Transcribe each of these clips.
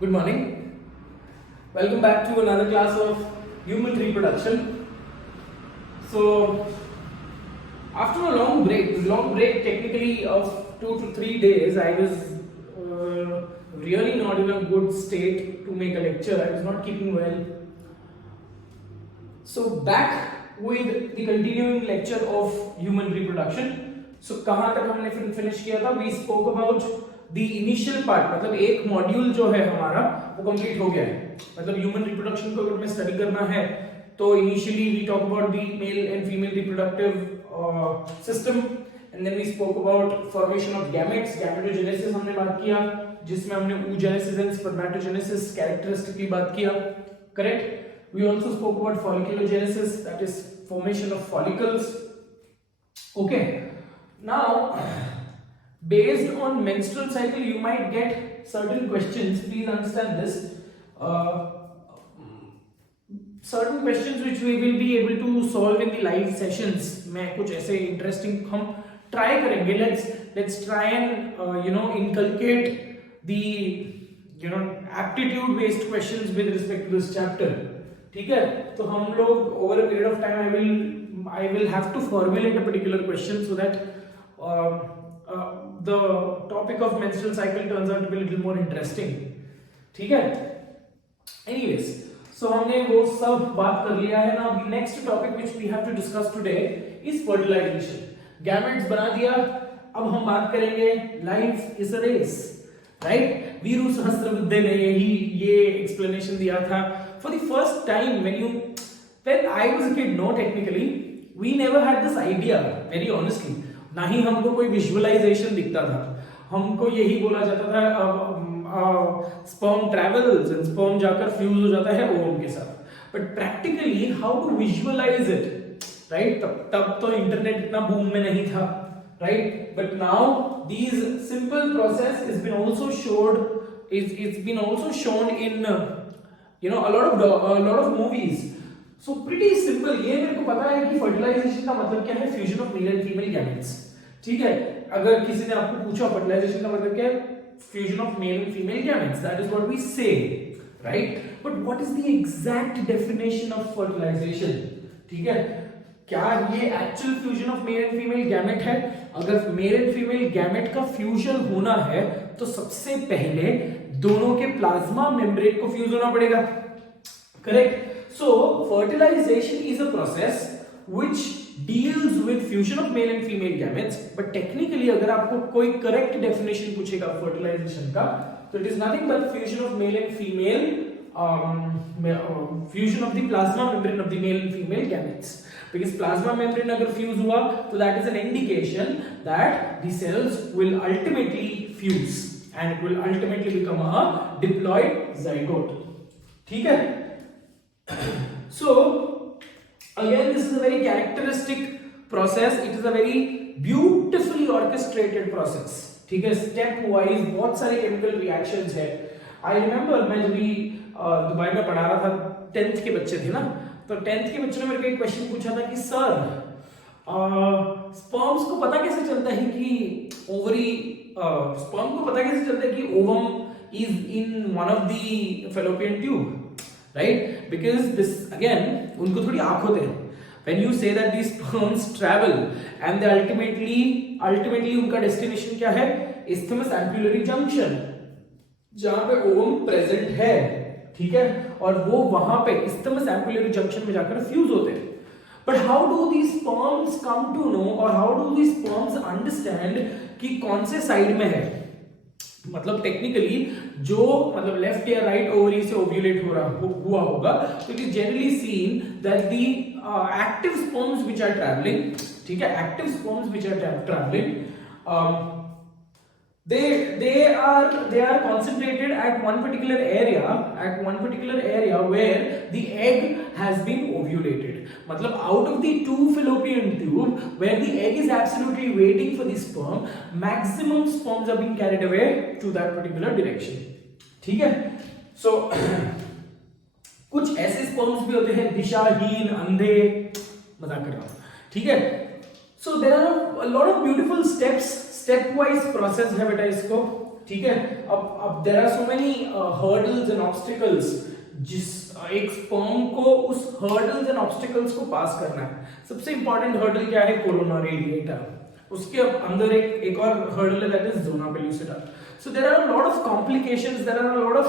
Good morning. Welcome back to another class of human reproduction. So, after a long break technically of 2 to 3 days, I was really not in a good state to make a lecture. I was not keeping well. So, back with the continuing lecture of human reproduction. So, कहाँ तक हमने फिनिश किया था? We spoke about the initial part, मतलब एक मॉड्यूल जो है हमारा वो कंप्लीट हो गया है. मतलब ह्यूमन रिप्रोडक्शन को अगर मैं स्टडी करना है तो initially we talk about the male and female reproductive system and then we spoke about formation of gametes. Gametogenesis हमने बात किया जिसमें हमने oogenesis एंड spermatogenesis कैरेक्टरिस्टिकली बात किया. Correct. We also spoke about folliculogenesis, that is formation of follicles. Okay. Now, based on menstrual cycle, you might get certain questions. Please understand this. Certain questions which we will be able to solve in the live sessions. मैं कुछ ऐसे interesting हम try करेंगे. Let's try and inculcate the aptitude based questions with respect to this chapter. ठीक है. तो हम लोग over a period of time I will have to formulate a particular question so that the topic of menstrual cycle turns out to be a little more interesting. ठीक है. Anyways, so हमने वो सब बात कर लिया है. Now the next topic which we have to discuss today is fertilization. Gametes बना दिया. अब हम बात करेंगे life is a race, right? Veeru सहस्त्रबुद्धे ने ये explanation दिया था. For the first time when I was a kid, no, technically we never had this idea, very honestly. ना ही हमको कोई विजुअलाइजेशन दिखता था. हमको यही बोला जाता था स्पर्म ट्रैवल्स एंड स्पर्म जाकर फ्यूज हो जाता है ओवम के साथ. But practically how to visualise it, right? तब तो इंटरनेट इतना बूम में नहीं था, right? But now these simple process is been also showed it's been also shown in a lot of movies. So pretty simple. ये मेरे को पता है कि फर्टिलाइजेशन का मतलब क्या है. Fusion of male and female gametes. ठीक है. अगर किसी ने आपको पूछा फर्टिलाइजेशन का मतलब क्या है, fusion of male and female gametes, that is what we say, right? But what is the exact definition of fertilisation? ठीक है. क्या ये actual fusion of male and female gamete है? अगर मेल एंड फीमेल गैमेट का fusion होना है तो सबसे पहले दोनों के प्लाज्मा मेम्ब्रेन को फ्यूज होना पड़ेगा. Correct. So fertilization is a process which deals with fusion of male and female gametes. But technically अगर आपको कोई correct definition पूछेगा fertilization का, तो it is nothing but fusion of male and female, fusion of the plasma membrane of the male and female gametes. Because plasma membrane अगर fuse हुआ तो that is an indication that the cells will ultimately fuse and it will ultimately become a diploid zygote. ठीक है. So again, this is a very characteristic process. It is a very beautifully orchestrated process. ठीक है. Step wise बहुत सारे chemical reactions है. I remember मैं जब भी दुबई में पढ़ा रहा था, 10th के बच्चे थे ना, तो 10th के बच्चों ने मेरे को एक क्वेश्चन पूछा था कि सर स्पर्म्स को पता कैसे चलता है कि ओवरी, स्पर्म को पता कैसे चलता है कि ovum is in one of the fallopian tube, right? Because this again, उनको थोड़ी आँख होते हैं. When you say that these sperms travel and they ultimately उनका destination क्या है? Isthmus ampullary junction, जहाँ पे ओवम प्रेजेंट है. ठीक है. और वो वहां पे isthmus ampullary junction में जाकर फ्यूज होते हैं. But how do these sperms come to know or how do these sperms understand कि कौन से साइड में है? मतलब टेक्निकली जो मतलब लेफ्ट या राइट ओवरी से ओव्यूलेट हुआ होगा, तो it is generally seen that the active sperms which are travelling, ठीक है, active sperms which are travelling, they are concentrated at one particular area where the egg has been ovulated. मतलब out of the two fallopian tube where the egg is absolutely waiting for the sperm, maximum sperms are being carried away to that particular direction. ठीक है. So कुछ ऐसे स्पर्म्स भी होते हैं दिशाहीन, अंधे, मजाक कर रहा हूं. ठीक है. So there are a lot of beautiful steps stepwise process है बेटा इसको, ठीक है। अब there are so many hurdles and obstacles, जिस एक स्पर्म को उस हर्डल्स एंड ऑब्स्टिकल्स को पास करना है। सबसे इंपॉर्टेंट हर्डल क्या है? Corona radiator. उसके अंदर एक और हर्डल है, that is zona pellucida. So there are a lot of complications, there are a lot of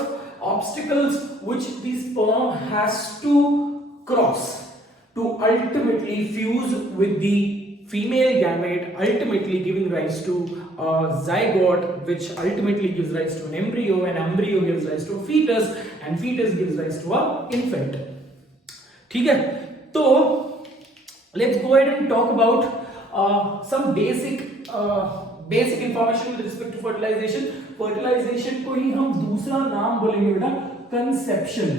obstacles which the sperm has to cross to ultimately fuse with the female gamete, ultimately giving rise to a zygote, which ultimately gives rise to an embryo, and embryo gives rise to a fetus, and fetus gives rise to a infant. ठीक है, तो let's go ahead and talk about some basic information with respect to fertilization. fertilization को ही हम दूसरा नाम बोलेंगे बेटा कंसेप्शन,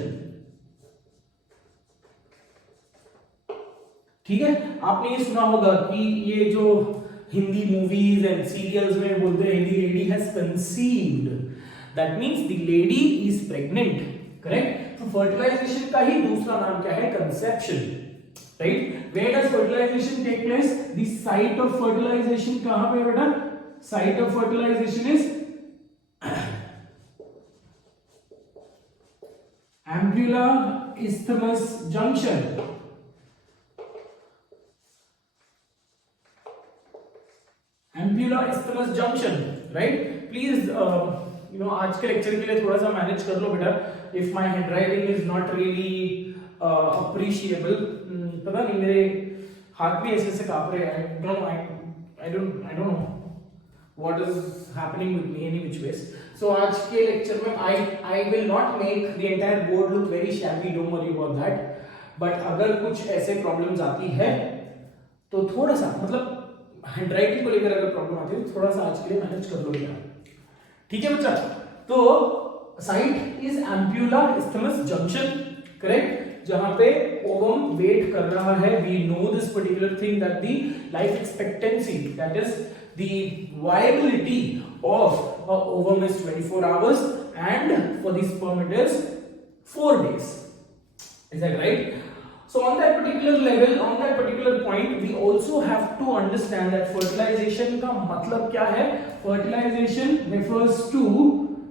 ठीक है। आपने ये सुना होगा कि ये जो हिंदी मूवीज एंड सीरियल्स में बोलते हैं the lady has conceived, that means the lady is pregnant, correct? तो fertilization का ही दूसरा नाम क्या है? conception, right? Where does fertilization take place? The site of fertilization कहां पे है बेटा? Site of fertilization is ampulla isthmus junction. Ampulla isthmus junction, right? Please, आज के लेक्चर के लिए थोड़ा सा मैनेज कर लो बेटा. If my handwriting is not really appreciable, पता नहीं मेरे हाथ भी ऐसे कांप रहे हैं. I don't know what is happening with me any which ways. So आज के लेक्चर में I will not make the entire board look very shabby, don't worry about that. But अगर कुछ ऐसे problems आती है तो थोड़ा सा, मतलब हैंडराइटिंग को लेकर अगर प्रॉब्लम आती है तो थोड़ा सा आज के लिए मैनेज कर लो बेटा, ठीक है बच्चा। तो site is ampulla isthmus junction, correct, जहां पे ओवम वेट कर रहा है। We know this particular thing that the life expectancy, that is the viability of a ovum is 24 hours and for the sperm it is 4 days. Is that right? So on that particular level, on that particular point, we also have to understand that fertilization का मतलब क्या है? Fertilization refers to,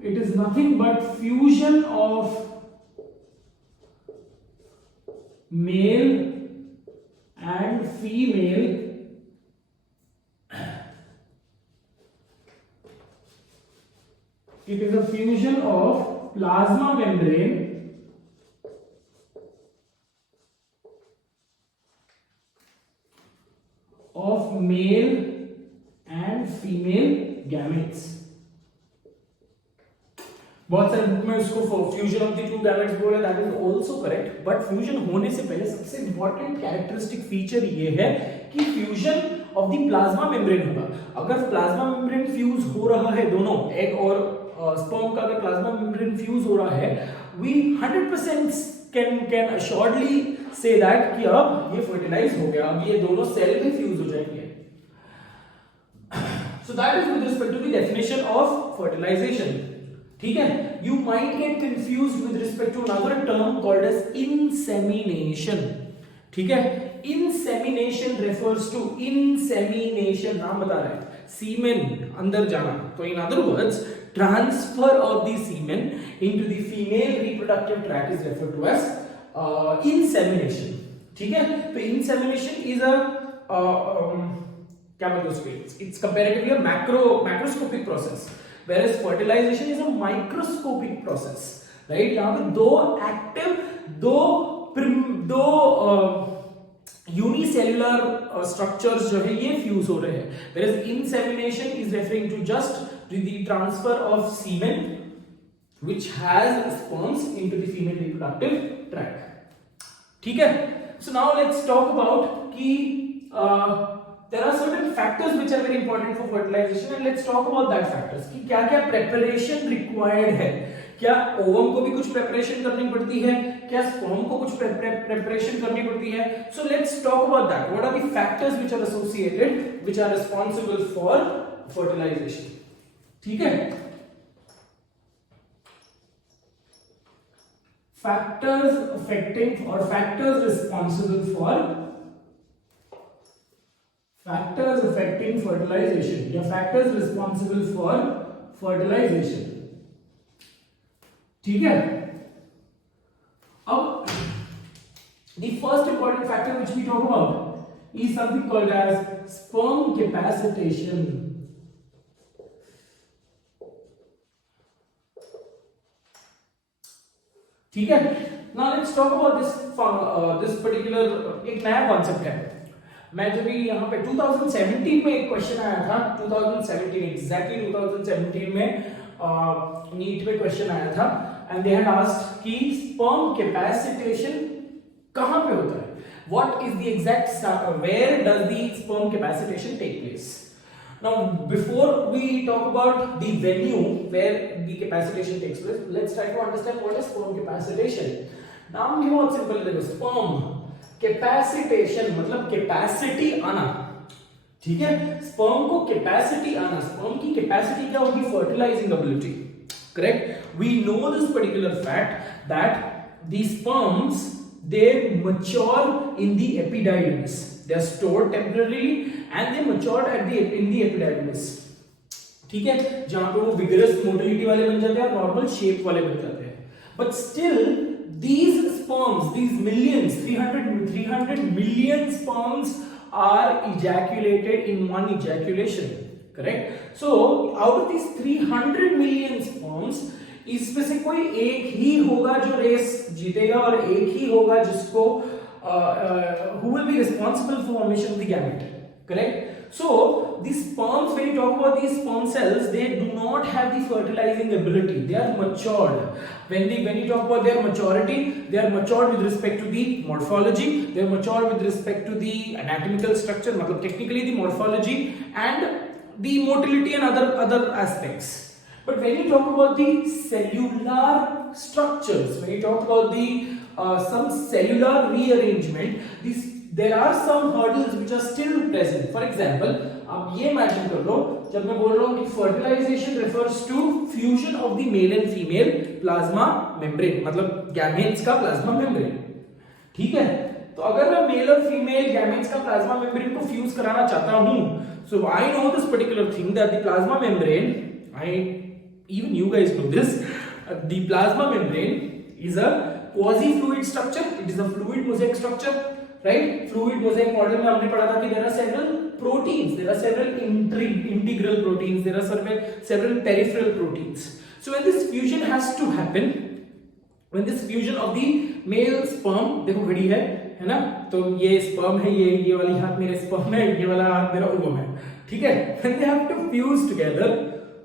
it is nothing but fusion of male and female it is a fusion of plasma membrane of male and female gametes. बहुत सारे book में उसको fusion of the two gametes बोला, that is also correct, but fusion होने से पहले सबसे important characteristic feature ये है कि fusion of the plasma membrane होगा। अगर प्लाज्मा मेम्ब्रेन फ्यूज हो रहा है, दोनों एग और स्पर्म का अगर प्लाज्मा मेम्ब्रेन फ्यूज हो रहा है, वी 100% कैन अश्योर्डली से दैट कि अब ये फर्टिलाइज हो गया, अब ये दोनों सेल में फ्यूज हो जाएंगे। So that is with respect to the definition of fertilisation, ठीक है। You might get confused with respect to another term called as insemination, ठीक है। इंसेमिनेशन रेफर्स टू, इंसेमिनेशन नाम बता रहा है, सीमेन अंदर जाना, तो in other words transfer of the semen into the female reproductive tract is referred to as insemination, ठीक है। तो insemination is a क्या बोलते हैं उसको, it's comparatively a macroscopic process, whereas fertilization is a microscopic process, right? यहाँ पे दो active, दो यूनिसेल्युलर स्ट्रक्चर्स जो है ये फ्यूज हो रहे हैं, whereas insemination is referring to just the transfer of semen which has sperms into the female reproductive tract, ठीक है। So now let's talk about कि there are certain factors which are very important for fertilization, and let's talk about that factors कि क्या क्या preparation required है। क्या ओवम को भी कुछ प्रेपरेशन करनी पड़ती है, क्या स्पर्म को कुछ प्रेपरेशन करनी पड़ती है? So let's talk about that. What are the factors which are associated, which are responsible for fertilisation, ठीक है। फैक्टर्स अफेक्टिंग और factors responsible for factors affecting fertilisation या फैक्टर्स रिस्पॉन्सिबल फॉर फर्टिलाइजेशन, ठीक है। अब the first important factor which we talk about is something called as sperm capacitation. ठीक है। Now let's talk about this particular एक नया कॉन्सेप्ट है। मैं जब भी यहाँ पे 2017 में एक क्वेश्चन आया था, 2017 एग्जैक्टली 2017 में नीट में क्वेश्चन आया था एंड दे हैड आस्क्ड कि स्पर्म कैपेसिटेशन कहां पे होता है, what is the exact where does the sperm capacitation take place. Now before we talk about the venue where the capacitation takes place, let's try to understand what is sperm capacitation. नाम भी बहुत सिंपल है, देखो sperm capacitation मतलब कैपेसिटी आना, ठीक है। स्पर्म को कैपेसिटी आना, स्पर्म की कैपेसिटी क्या होगी, fertilising ability, correct. We know this particular fact that the sperms they mature in the epididymis, they are stored temporarily and they mature in the epididymis, ठीक है, जहां पे वो vigorous motility वाले बन जाते हैं और normal shape वाले बन जाते हैं। But still these sperms, these millions, 300 million sperms are ejaculated in one ejaculation, correct। So out of these 300 million sperms, इसमें से कोई एक ही होगा जो रेस जीतेगा और एक ही होगा जिसको who will be responsible for formation of the gamete, correct। So these sperms, when you talk about these sperm cells, they do not have the fertilizing ability, they are matured। when you talk about their maturity, they are matured with respect to the morphology, they are matured with respect to the anatomical structure, मतलब technically the morphology and the motility and other aspects। But when you talk about the cellular structures, when you talk about the some cellular rearrangement, there are some hurdles which are still present। For example, आप ये imagine कर लो, जब मैं बोल रहा हूँ कि fertilization refers to fusion of the male and female plasma membrane, मतलब gametes का plasma membrane, ठीक है। तो अगर मैं मेल और फीमेल gametes का plasma membrane को fuse कराना चाहता हूँ, so I know this particular thing that the plasma membrane, even you guys know this, the plasma membrane is a quasi-fluid structure, it is a fluid mosaic structure, right। fluid mosaic model में हमने पढ़ा था कि there are several proteins, there are several integral proteins, there are several peripheral proteins। so when this fusion has to happen, when this fusion of the male sperm, देखो घड़ी है ना, तो ये sperm है, ये वाली हाथ मेरे sperm है, ये वाला हाथ मेरा ovum है, ठीक है। when they have to fuse together,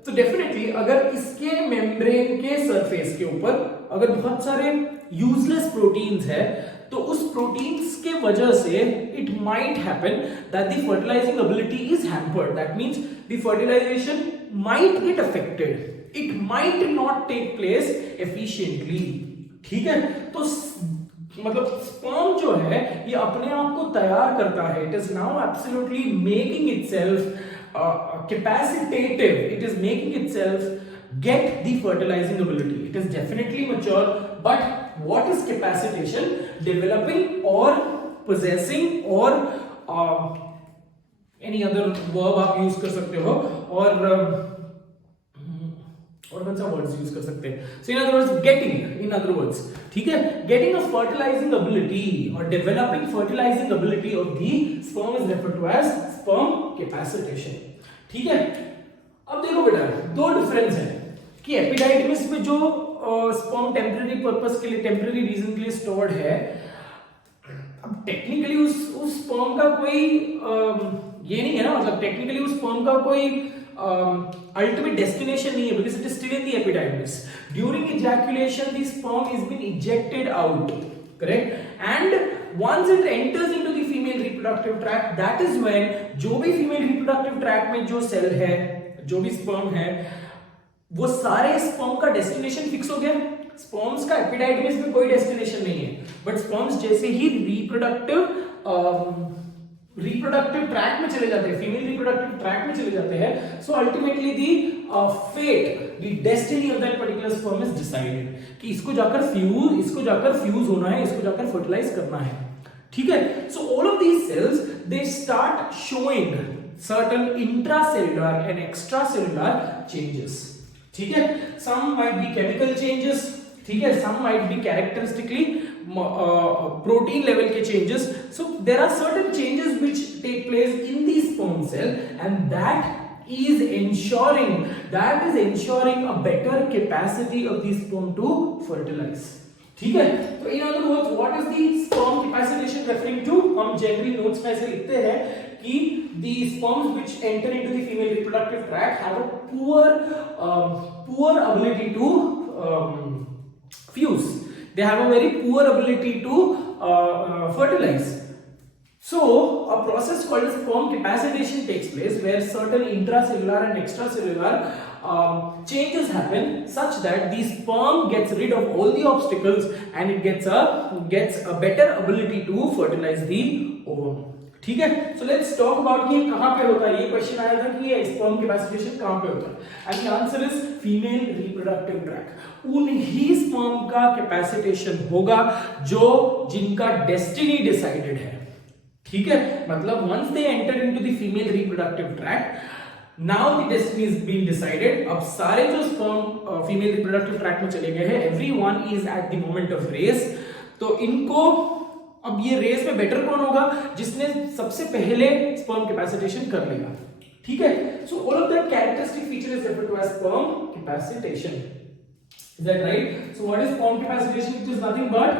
तो डेफिनेटली अगर इसके मेम्ब्रेन के सरफेस के ऊपर अगर बहुत सारे यूजलेस प्रोटीन्स है, तो उस प्रोटीन्स के वजह से it might happen that the fertilising ability is hampered, that means the fertilisation might get affected, it might not take place efficiently, ठीक है। तो मतलब स्पर्म जो है ये अपने आप को तैयार करता है, it is now absolutely making itself capacitative, it is making itself get the fertilizing ability, it is definitely mature, but what is capacitation? Developing or possessing or any other verb आप use कर सकते हो, और कौन सा वर्ड्स यूज कर सकते हैं, so in other words getting, in other words, ठीक है, getting a fertilizing ability or developing fertilizing ability of the sperm is referred to as sperm capacitation, ठीक है। अब देखो बेटा दो डिफरेंस है कि एपिडाइडमिस में जो स्पर्म टेम्पररी पर्पस के लिए, टेम्पररी रीजन के लिए स्टोर्ड है, अब टेक्निकली उस स्पर्म का कोई ये नहीं है ना, मतलब टेक्निकली उस स्पर्म का कोई ultimate destination नहीं है, because it is still in the epididymis। during ejaculation the sperm is being ejected out, correct, and once it enters into the female reproductive tract, that is when जो भी female reproductive tract में जो सेल है, जो भी sperm है, वो सारे sperm का destination फिक्स हो गया। sperms का epididymis में कोई destination नहीं है, but sperms जैसे ही रिप्रोडक्टिव ट्रैक में चले जाते हैं, फीमेल रिप्रोडक्टिव ट्रैक में चले जाते हैं, so ultimately the fate, the destiny of that particular sperm is decided कि इसको जाकर फ्यूज होना है, इसको जाकर फर्टिलाइज करना है, ठीक है। So all of these cells they start showing certain intracellular and extracellular changes. ठीक है, some might be chemical changes, ठीक है, some might be characteristically protein level के changes. So there are certain changes which take place in the sperm cell, and that is ensuring a better capacity of the sperm to fertilize. ठीक है, तो in other words what is the sperm capacitation referring to? हम generally notes में ऐसे लिखते हैं कि the sperms which enter into the female reproductive tract have a poor ability to fuse. They have a very poor ability to fertilize. So a process called sperm capacitation takes place where certain intracellular and extracellular changes happen such that the sperm gets rid of all the obstacles and it gets a better ability to fertilize the ovum. ठीक है, so let's talk about कि कहां पे होता है. ये क्वेश्चन आया था कि ये sperm capacitation कहां पे होता है, and the answer is female reproductive tract. उन्हीं sperm का capacitation होगा जिनका destiny decided है. ठीक है, मतलब once they enter into the female reproductive tract, now the destiny is being decided. अब सारे जो sperm female reproductive tract में चले गए हैं, everyone is at the moment of race. तो इनको अब ये रेस में बेटर कौन होगा? जिसने सबसे पहले स्पर्म कैपेसिटेशन कर लेगा. ठीक है, so all of that characteristic feature is referred to as sperm capacitation. Is that right? So what is sperm capacitation? It is nothing but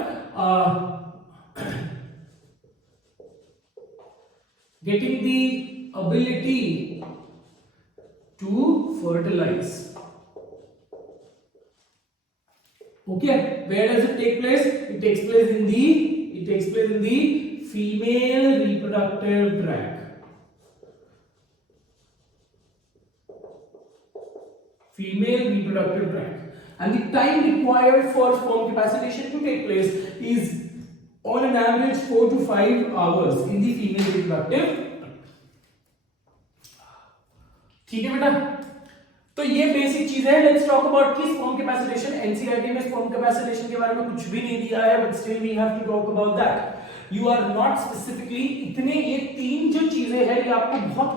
getting the ability to fertilize. Okay, where does it take place? It takes place in the female reproductive tract. Female reproductive tract. And the time required for sperm capacitation to take place is on an average 4 to 5 hours in the female reproductive. ठीक है बेटा, तो ये basic चीज है. Let's talk about key sperm capacitation. NCERT में sperm capacitation के बारे में कुछ भी नहीं दिया है, but still we have to talk about that. You are not specifically इतने, ये तीन जो चीजें हैं ये आपको बहुत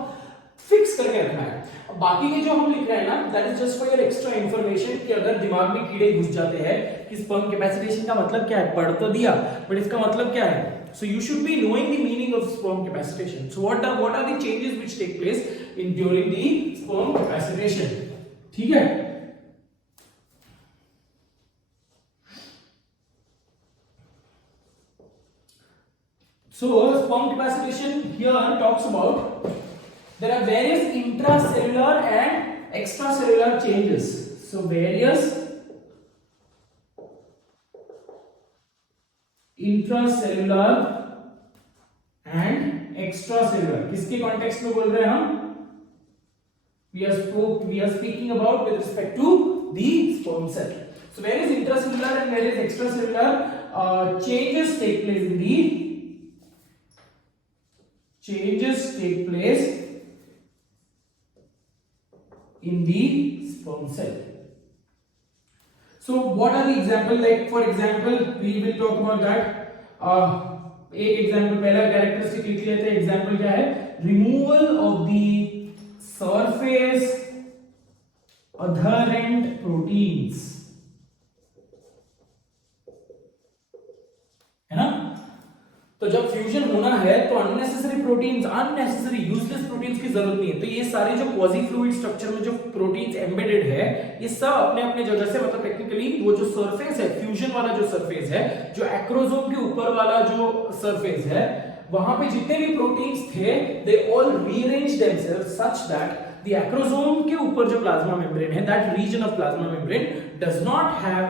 फिक्स करके रखना है. बाकी के जो हम लिख रहे हैं ना, that is just for your extra information कि अगर दिमाग में कीड़े घुस जाते हैं कि स्पर्म कैपेसिटेशन का मतलब क्या है, पढ़ तो दिया बट इसका मतलब क्या है. So you should be knowing the meaning of sperm capacitation. So what are the changes which take place in during the sperm capacitation? ठीक है. So sperm capacitation here talks about there are various intracellular and extracellular changes. So various intracellular and extracellular. किसके कॉन्टेक्स्ट में बोल रहे हैं हम? we are speaking about with respect to the sperm cell. So various intracellular and various extracellular changes take place in the sperm cell. So what are the example? Like for example, we will talk about that. एक example, पहला characteristic लिख लेते हैं. Example क्या है? Removal of the surface adherent proteins, है ना. तो जब फ्यूजन होना है तो unnecessary proteins, unnecessary useless proteins की जरूरत नहीं है. तो ये सारे जो क्वाजी फ्लूइड स्ट्रक्चर में जो प्रोटीन्स एम्बेडेड है, ये सब अपने अपने जगह से, मतलब टेक्निकली वो जो सरफेस है, फ्यूजन वाला जो सरफेस है, जो एक्रोसोम के ऊपर वाला जो सरफेस है, वहां पे जितने भी प्रोटीन्स थे, they all rearrange themselves such that the acrosome के ऊपर जो प्लाज्मा मेम्ब्रेन है, that region of plasma membrane does not have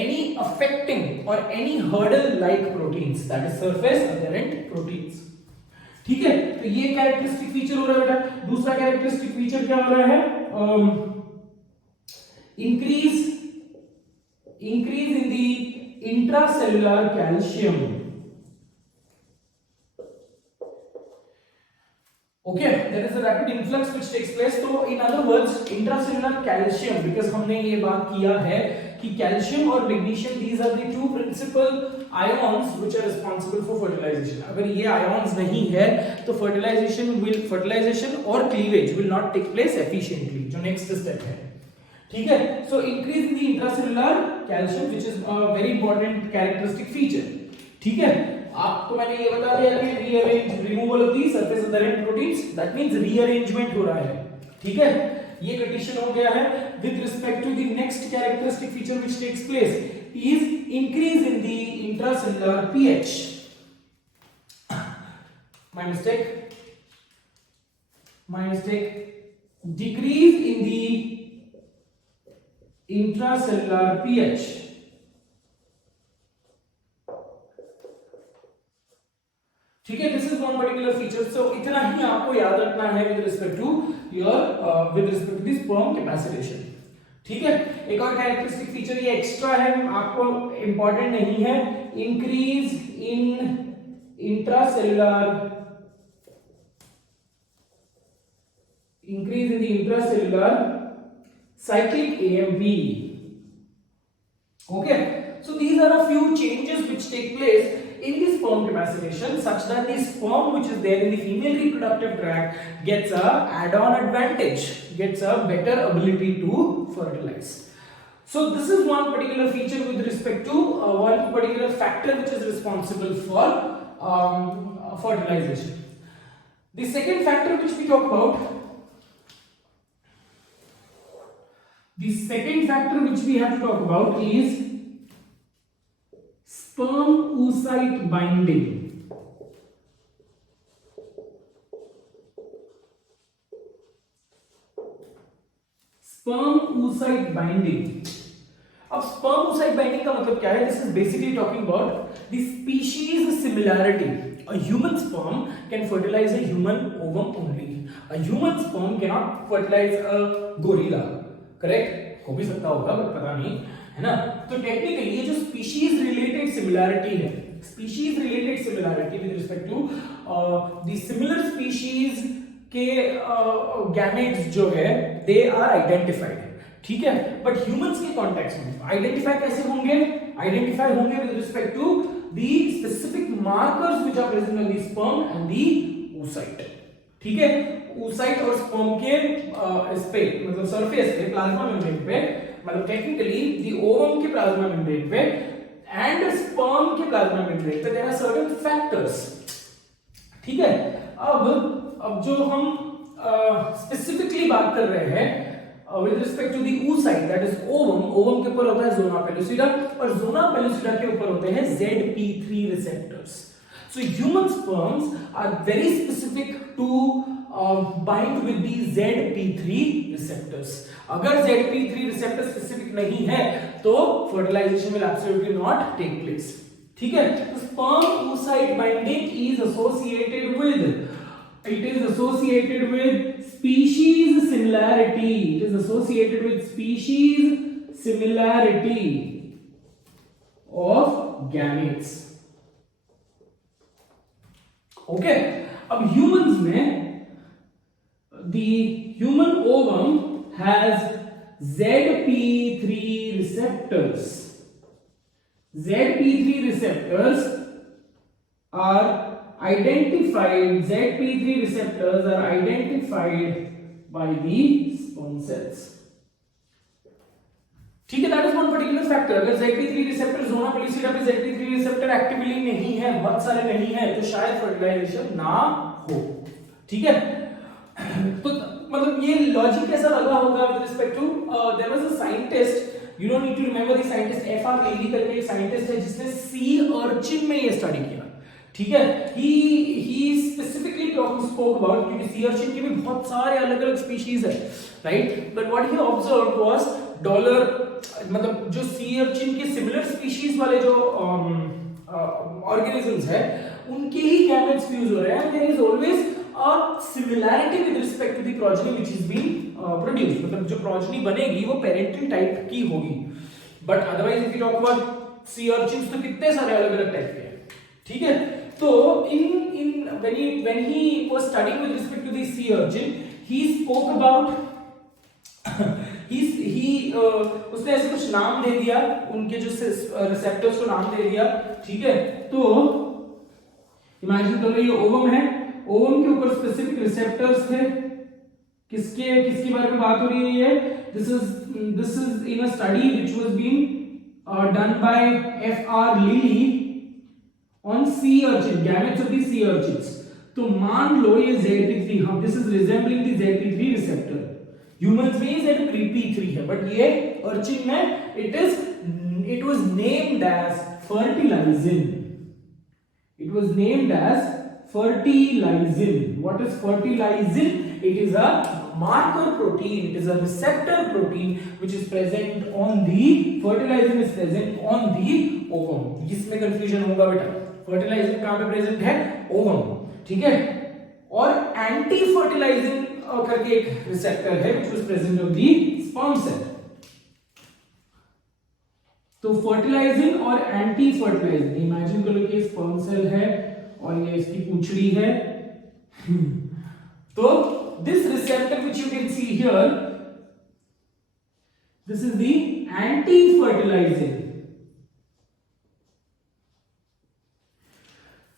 any affecting or any hurdle like proteins, that is surface adherent proteins. ठीक है, तो ये characteristic feature हो रहा है बेटा. दूसरा कैरेक्टरिस्टिक फीचर क्या हो रहा है? increase in the intracellular calcium. Okay, there is a rapid influx which takes place. So in other words, intracellular calcium, because हमने ये बात किया है कि कैल्शियम और magnesium these are the two principal ions which are responsible for fertilization. अगर ये ions नहीं है तो फर्टिलाइजेशन और cleavage will not take place efficiently, जो नेक्स्ट स्टेप है। ठीक है, so increase in the intracellular calcium which is a very important characteristic feature. ठीक है, आपको मैंने ये बता दिया कि rearrange removal of the surface adherent proteins, that means rearrangement हो रहा है। ठीक है, ये कंडीशन हो गया है। With respect to the next characteristic feature which takes place is increase in the intracellular pH. My mistake, decrease in the intracellular pH। ठीक है, this is one particular feature. So इतना ही आपको याद रखना है with respect to this sperm capacitation. ठीक है, एक और कैरेक्टरिस्टिक फीचर ये एक्स्ट्रा है, आपको इंपॉर्टेंट नहीं है, increase in intracellular cyclic AMP. Okay, so these are a few changes which take place in the sperm capacitation such that the sperm which is there in the female reproductive tract gets a add-on advantage, gets a better ability to fertilize. So this is one particular feature with respect to one particular factor which is responsible for fertilization. The second factor which we talk about, the second factor which we have to talk about is sperm oocyte binding. Sperm oocyte binding. अब sperm oocyte binding का मतलब क्या है? This is basically talking about the species similarity. A human sperm can fertilize a human ovum only. A human sperm cannot fertilize a gorilla. Correct, हो भी सकता होगा बट पता नहीं, है ना। तो टेक्निकली ये जो स्पीशीज रिलेटेड सिमिलैरिटी है, species related similarity with respect to the similar species के गैमेट्स जो है दे आर आइडेंटिफाइड। ठीक है, बट ह्यूमंस के कॉन्टेक्स्ट में आइडेंटिफाई कैसे होंगे? आइडेंटिफाई होंगे with respect to the specific markers which are present on the sperm and the oocyte। ठीक है, oocyte और स्पर्म के इस पे मतलब सरफेस पे, प्लाज्मा मेम्ब्रेन पे, मतलब टेक्निकली द ओवम के प्लाज्मा मेम्ब्रेन पे एंड स्पर्म के प्लाज्मा मेम्ब्रेन पे देयर आर सर्टेन फैक्टर्स। ठीक है, अब जो हम स्पेसिफिकली बात कर रहे हैं with respect to the oocyte, that is ovum के ऊपर होता है जोना पेलुसिडा और जोना पेलुसिडा के ऊपर होते हैं ZP3 receptors. So human sperms are very specific to bind with the ZP3 receptors. अगर ZP3 receptor specific नहीं है तो fertilization will absolutely not take place. ठीक है, तो sperm oocyte binding is associated with species similarity. It is associated with species similarity of gametes. Okay, अब ह्यूमंस में the human ovum has ZP3 receptors. ZP3 receptors are identified by the sperm cells. ठीक है, that is one particular factor. अगर ZP3 receptor zona pellucida पे ZP3 receptor actively नहीं है, बहुत सारे नहीं है, तो शायद फर्टिलाइजेशन ना हो। ठीक है, तो मतलब ये लॉजिक कैसा लगा होगा with respect to there was a scientist, you don't need to remember the scientist, FR Levy करके एक साइंटिस्ट है जिसने सी अर्चिन में ये स्टडी किया। ठीक है, ही स्पेसिफिकली स्पोक अबाउट, क्योंकि सी अर्चिन के भी बहुत सारे अलग अलग स्पीशीज है, right, but what he observed was dollar, मतलब जो सी अर्चिन के सिमिलर स्पीशीज वाले जो ऑर्गेनिजम्स है उनके ही गैमेट्स फ्यूज हो रहे हैं। There is always a similarity with respect to the progeny which is being produced, मतलब जो प्रोजेनी बनेगी वो पेरेंटल टाइप की होगी। But otherwise if you talk about sea urchins तो कितने सारे अलग अलग टाइप के हैं। ठीक है, तो when he was studying with respect to the sea urchin, he spoke about he उसने ऐसे कुछ नाम दे दिया, उनके जो रिसेप्टर्स को नाम दे दिया, ठीक है। तो इमेजिन करो ये ओवम है, ओवम के ऊपर स्पेसिफिक रिसेप्टर्स थे, किसके बारे में बात हो रही है ये? This is in a study which was being done by FR Lillie on sea urchin, gametes of the sea urchins. तो मान लो ये ZP3, हाँ this is resembling the ZP3 receptor. Humans में ये ZP3 है, बट ये अर्चिन में it was named as fertilizin. It was named as fertilizin. What is fertilizin? It is a marker protein. It is a receptor protein which is present on the fertilizin is present on the ovum. इसमें confusion होगा बेटा। fertilizin कहाँ पे present है? ovum, ठीक है। और anti fertilizin करके एक receptor है which was present on the sperm cell. तो फर्टिलाइजिंग और एंटी फर्टिलाइजिंग, इमेजिन करो कि स्पर्म सेल है और ये इसकी पूंछड़ी है। तो this receptor which you can see here, this is the anti fertilising.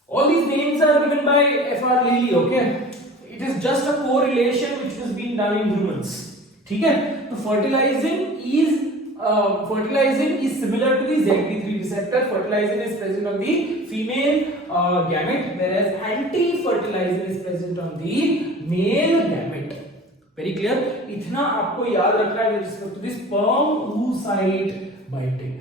All these names are given by F.R. Lilly, okay? It is just a correlation which has been done in humans, ठीक है। तो fertilizing is similar to the ZP3 receptor. Fertilizing is present on the female gamete, whereas anti-fertilizing is present on the male gamete. Very clear? इतना आपको याद रखना है with respect to the sperm oocyte binding.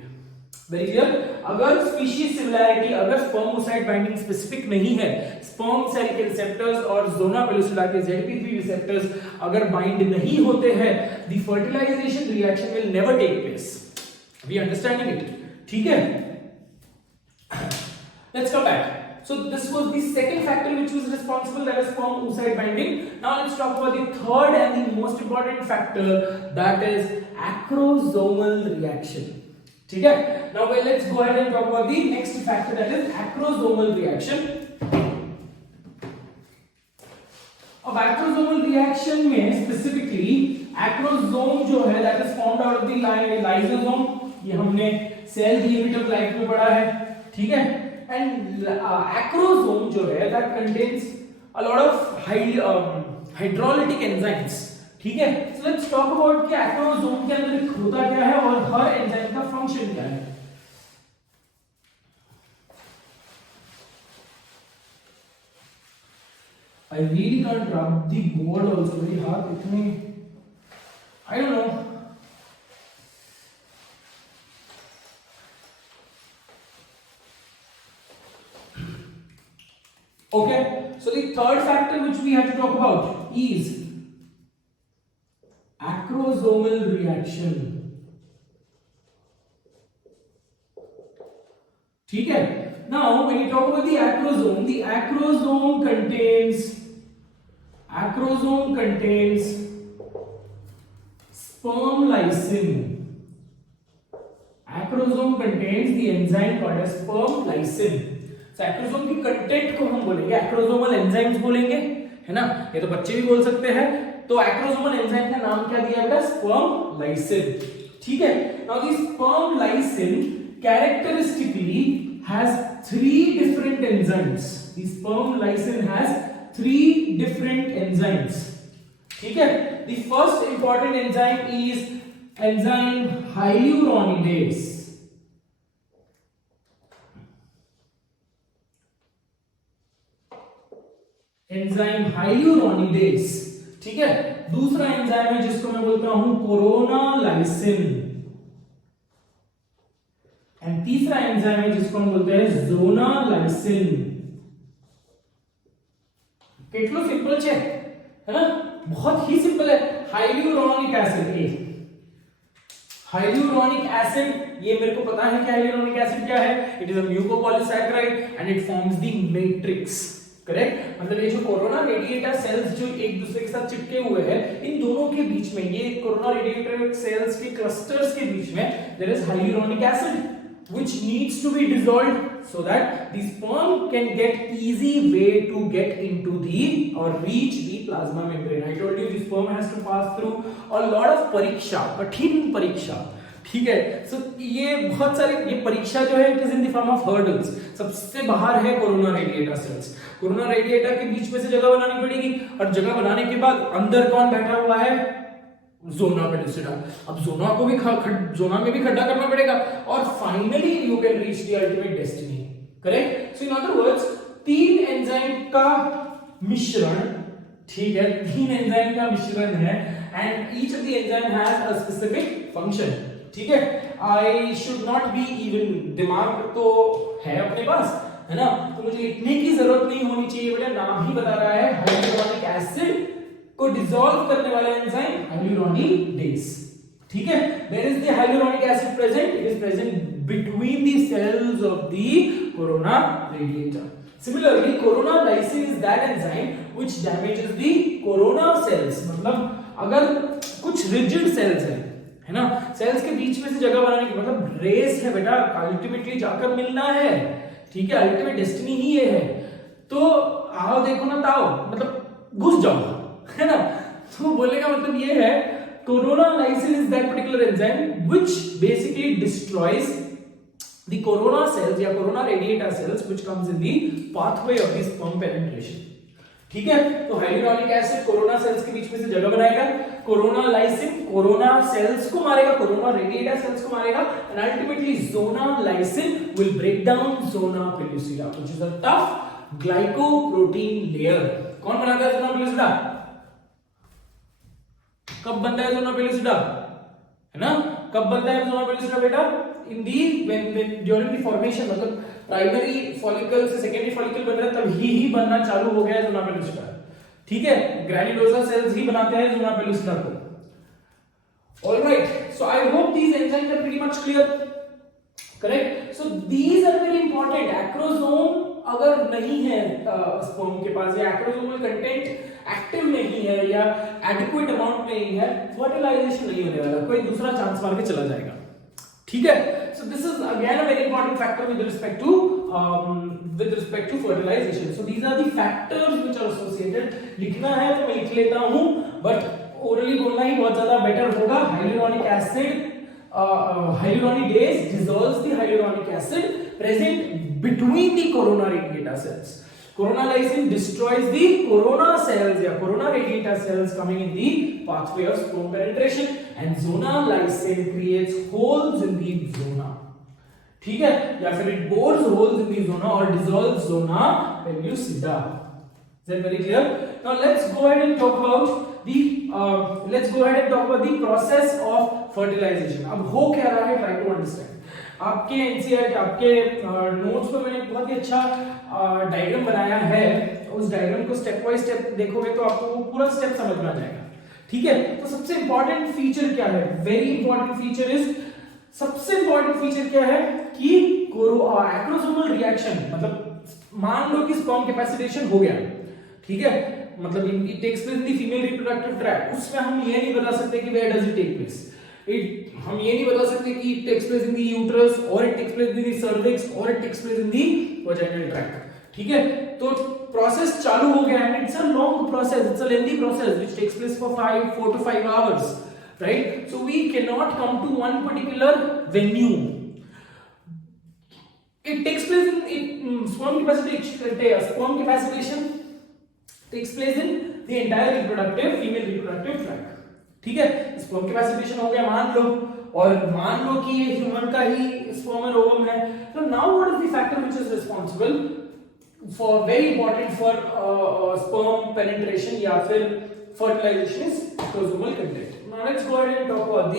Very clear? अगर species similarity, अगर sperm oocyte binding specific नहीं है, sperm cell के receptors और zona pellucida के ZP3 receptors अगर bind नहीं होते हैं, the fertilization reaction will never take place. We understanding it? ठीक है? Let's come back. So this was the second factor which was responsible, that is sperm oocyte binding. Now let's talk about the third and the most important factor, that is acrosomal reaction. ठीक है? Now let's go ahead and talk about the next factor, that is acrosomal reaction. अब acrosomal reaction में specifically acrosome जो है that is formed out of the lysosome, ये हमने cell unit of life में पढ़ा है, ठीक है। And acrosome जो है that contains a lot of hydrolytic enzymes, ठीक है। So let's talk about कि acrosome के अंदर होता क्या है और हर एंजाइम का फंक्शन क्या है। I really can't rub the board also very hard. इतनी I don't know. Okay, so the third factor which we have to talk about is acrosomal reaction. ठीक है। Now when you talk about the acrosome contains sperm lysine. Acrosome contains the enzyme called as sperm lysine. So acrosome की कंटेंट को हम बोलेंगे acrosomal enzymes बोलेंगे, है ना। ये तो बच्चे भी बोल सकते हैं। तो acrosomal enzyme का नाम क्या दिया बेटा? sperm lysine, ठीक है। Now this sperm lysine characteristically has 3 different enzymes. The sperm lysine has 3 different enzymes, ठीक है। The first important enzyme is enzyme hyaluronidase. Enzyme hyaluronidase, ठीक है। दूसरा एंजाइम है जिसको मैं बोलता हूं कोरोनालाइसिन, एंड तीसरा एंजाइम है जिसको हम बोलते हैं जोनालाइसिन। कितना सिंपल है ना, बहुत ही सिंपल है। हाइल्यूरोनिक एसिड, हाइल्यूरोनिक एसिड, ये मेरे को पता है कि हाइल्यूरोनिक एसिड क्या है। It is a mucopolysaccharide and it forms the matrix, correct. मतलब ये जो कोरोना रेडिएटर सेल्स जो एक दूसरे के साथ चिपके हुए हैं, इन दोनों के बीच में, ये कोरोना रेडिएटर सेल्स के क्लस्टर्स के बीच में there is hyaluronic acid which needs to be dissolved so that the sperm can get easy way to get into the or reach the plasma membrane. I told you the sperm has to pass through a lot of परीक्षा, कठिन परीक्षा, ठीक है. सो ये बहुत सारी ये परीक्षा जो है it is in the form of hurdles. सबसे बाहर है corona radiata cells. Corona radiata के बीच में से जगह बनानी पड़ेगी और जगह बनाने के बाद अंदर कौन बैठा हुआ है? Zona pellucida. अब जोना को भी जोना में भी खड्डा करना पड़ेगा और finally you can reach the ultimate destiny. Correct. So in other words 3 एंजाइम का मिश्रण, ठीक है, 3 एंजाइम का मिश्रण है and each of the enzyme has a specific function. ठीक है. I should not be even, दिमाग तो है अपने पास, है ना, तो मुझे लिखने की जरूरत नहीं होनी चाहिए. बेटा नाम ही बता रहा है हाइलुरोनिक एसिड को डिसॉल्व करने वाला एंजाइम हाइलुरोनिडेज. ठीक है. There is the hyaluronic acid present. It is present between the cells of the corona radiata. Similarly, corona lysin is that enzyme which damages the corona cells. मतलब अगर कुछ rigid cells है ना, सेल्स के बीच में से जगह बनाने की मतलब रेस है बेटा, अल्टीमेटली जाकर मिलना है. ठीक है. अल्टीमेट डेस्टिनी ही ये है. तो आओ देखो ना ताओ, मतलब घुस जाओ, है ना. तो बोलने का मतलब ये है corona lysine is that particular enzyme which basically destroys the corona cells या corona radiata cells which comes in the pathway of the sperm penetration. ठीक है. तो हाइलुरोनिक एसिड कोरोना सेल्स के बीच में से जगह बनाएगा, कोरोना लाइसिन कोरोना सेल्स को मारेगा, कोरोना रेडिएटा सेल्स को मारेगा and ultimately zona lysin will break down zona pellucida which is a tough glycoprotein layer. कौन बनाता है जोना पेलिसिडा? कब बनता है जोना पेलिसिडा, है ना? कब बनता है जोना पेलिसिडा बेटा? इन दी when during the formation, मतलब प्राइमरी फॉलिकल से सेकेंडरी फॉलिकल बन रहा है तब ही बनना चालू हो गया है जोना पेलिसिडा. ठीक है. ग्रैन्युलोसा सेल्स ही बनाते हैं जोना पेलिसिडा को. Alright. So I hope these enzymes are pretty much clear. Correct. So these are very important. Acrosome अगर नहीं है स्पर्म के पास या एक्रोसोमल कंटेंट एक्टिव नहीं है या एडिक्वेट अमाउंट में नहीं है, फर्टिलाइजेशन नहीं होने वाला, कोई दूसरा चांस मार के चला जाएगा. ठीक है. So this is again a very important factor with respect to fertilization. So these are the factors which are associated. लिखना है तो मैं लिख लेता हूँ, but orally बोलना ही बहुत ज्यादा better होगा. Hyaluronic acid, hyaluronidase dissolves the hyaluronic acid present between the corona radiata cells. Corona lysin destroys the corona cells या corona radiata cells coming in the pathway of sperm penetration and zona lysin creates holes in the zona. ठीक है. या फिर it bores holes in the zona or dissolves zona pellucida. Is that very clear? Now let's go ahead and talk about the process of fertilization. अब हो क्या रहा है, try to understand. आपके एनसीईआरटी आपके नोट्स पे मैंने बहुत ही अच्छा डायग्राम बनाया है. उस डायग्राम को स्टेप बाय स्टेप देखोगे तो आपको वो पूरा स्टेप समझ में आ जाएगा. ठीक है. तो सबसे इंपॉर्टेंट फीचर क्या है? वेरी इंपॉर्टेंट फीचर इज, सबसे इंपॉर्टेंट फीचर क्या है कि एक्रोसोमल रिएक्शन, मतलब मान लो कि स्पर्म कैपेसिटेशन हो गया. ठीक है. मतलब it takes place in the female reproductive tract. उसमें हम ये नहीं बता सकते कि where does it take place. हम ये नहीं बता सकते कि it takes place in the uterus or it takes place in the cervix or it takes place in the vaginal tract. ठीक है. तो प्रोसेस चालू हो गया and it's a long process, it's a lengthy process which takes place for 4 to 5 hours, right? So we cannot come to one particular venue. It takes place in sperm capacitation takes place in the entire female reproductive tract. ठीक है. Sperm capacitation हो गया मान लो, और मान लो कि ये ह्यूमन का ही स्पर्म और ओवम है. तो now what is the factor which is responsible for very important for sperm penetration या फिर fertilization is acrosomal content. Now let's go ahead and talk about the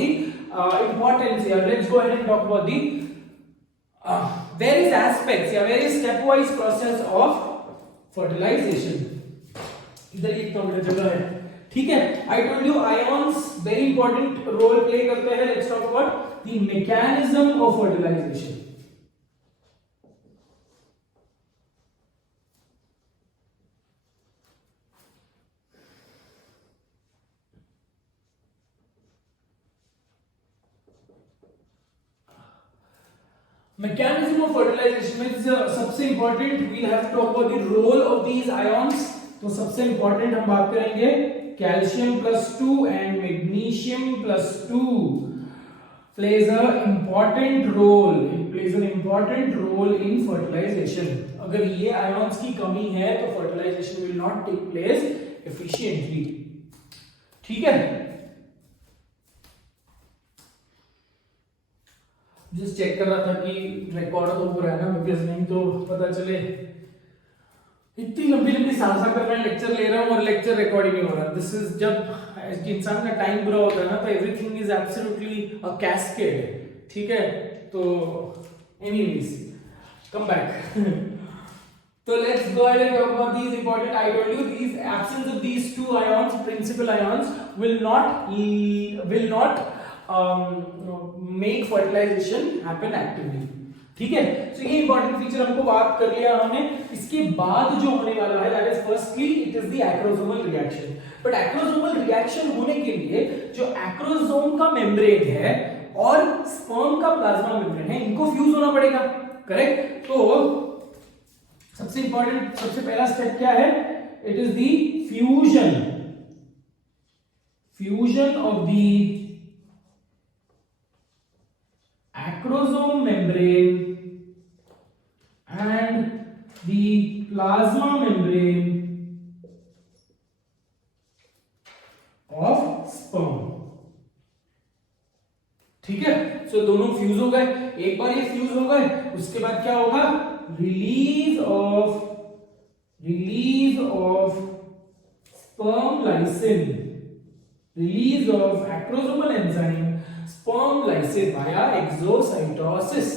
importance या let's go ahead and talk about the various aspects या various step wise process of fertilization. इधर एक तो मेरी जगह है. ठीक है. I told you ions very important role play करते हैं. Let's talk about the mechanism of fertilization. Mechanism of fertilization में सबसे important we have to talk about the role of these ions. तो सबसे इंपॉर्टेंट हम बात करेंगे calcium +2 and magnesium +2 plays an important role. It plays an important role in fertilization. अगर ये आयंस की कमी है तो fertilization will not take place efficiently. ठीक है, जस्ट चेक कर रहा था कि रिकॉर्ड तो हो रहा है ना, बिकॉज नहीं तो पता चले इतनी लंबी लंबी साल कर मैं लेक्चर ले रहा हूँ और लेक्चर रिकॉर्ड ही नहीं हो रहा। दिस इज जब इंसान का टाइम बुरा होता है ना, तो एवरीथिंग इज एब्सोल्युटली अ कैस्केड। ठीक है, तो anyways come back. So let's go ahead and talk about these important. I told you these absence of these two ions, principal ions, will not make fertilization happen actively. ठीक है, so ये important feature हमको बात कर लिया हमने। इसके बाद जो होने वाला है that is firstly it is the acrosomal reaction. But acrosomal reaction होने के लिए जो acrosome का membrane है और sperm का plasma membrane है, इनको fuse होना पड़ेगा, करेक्ट? तो सबसे इंपॉर्टेंट, सबसे पहला स्टेप क्या है? It is the fusion of the acrosome membrane and the plasma membrane of sperm. ठीक है, सो दोनों फ्यूज हो गए। एक बार ये फ्यूज हो गए, उसके बाद क्या होगा? Release of sperm lysine, release of acrosomal enzyme sperm lysine via exocytosis।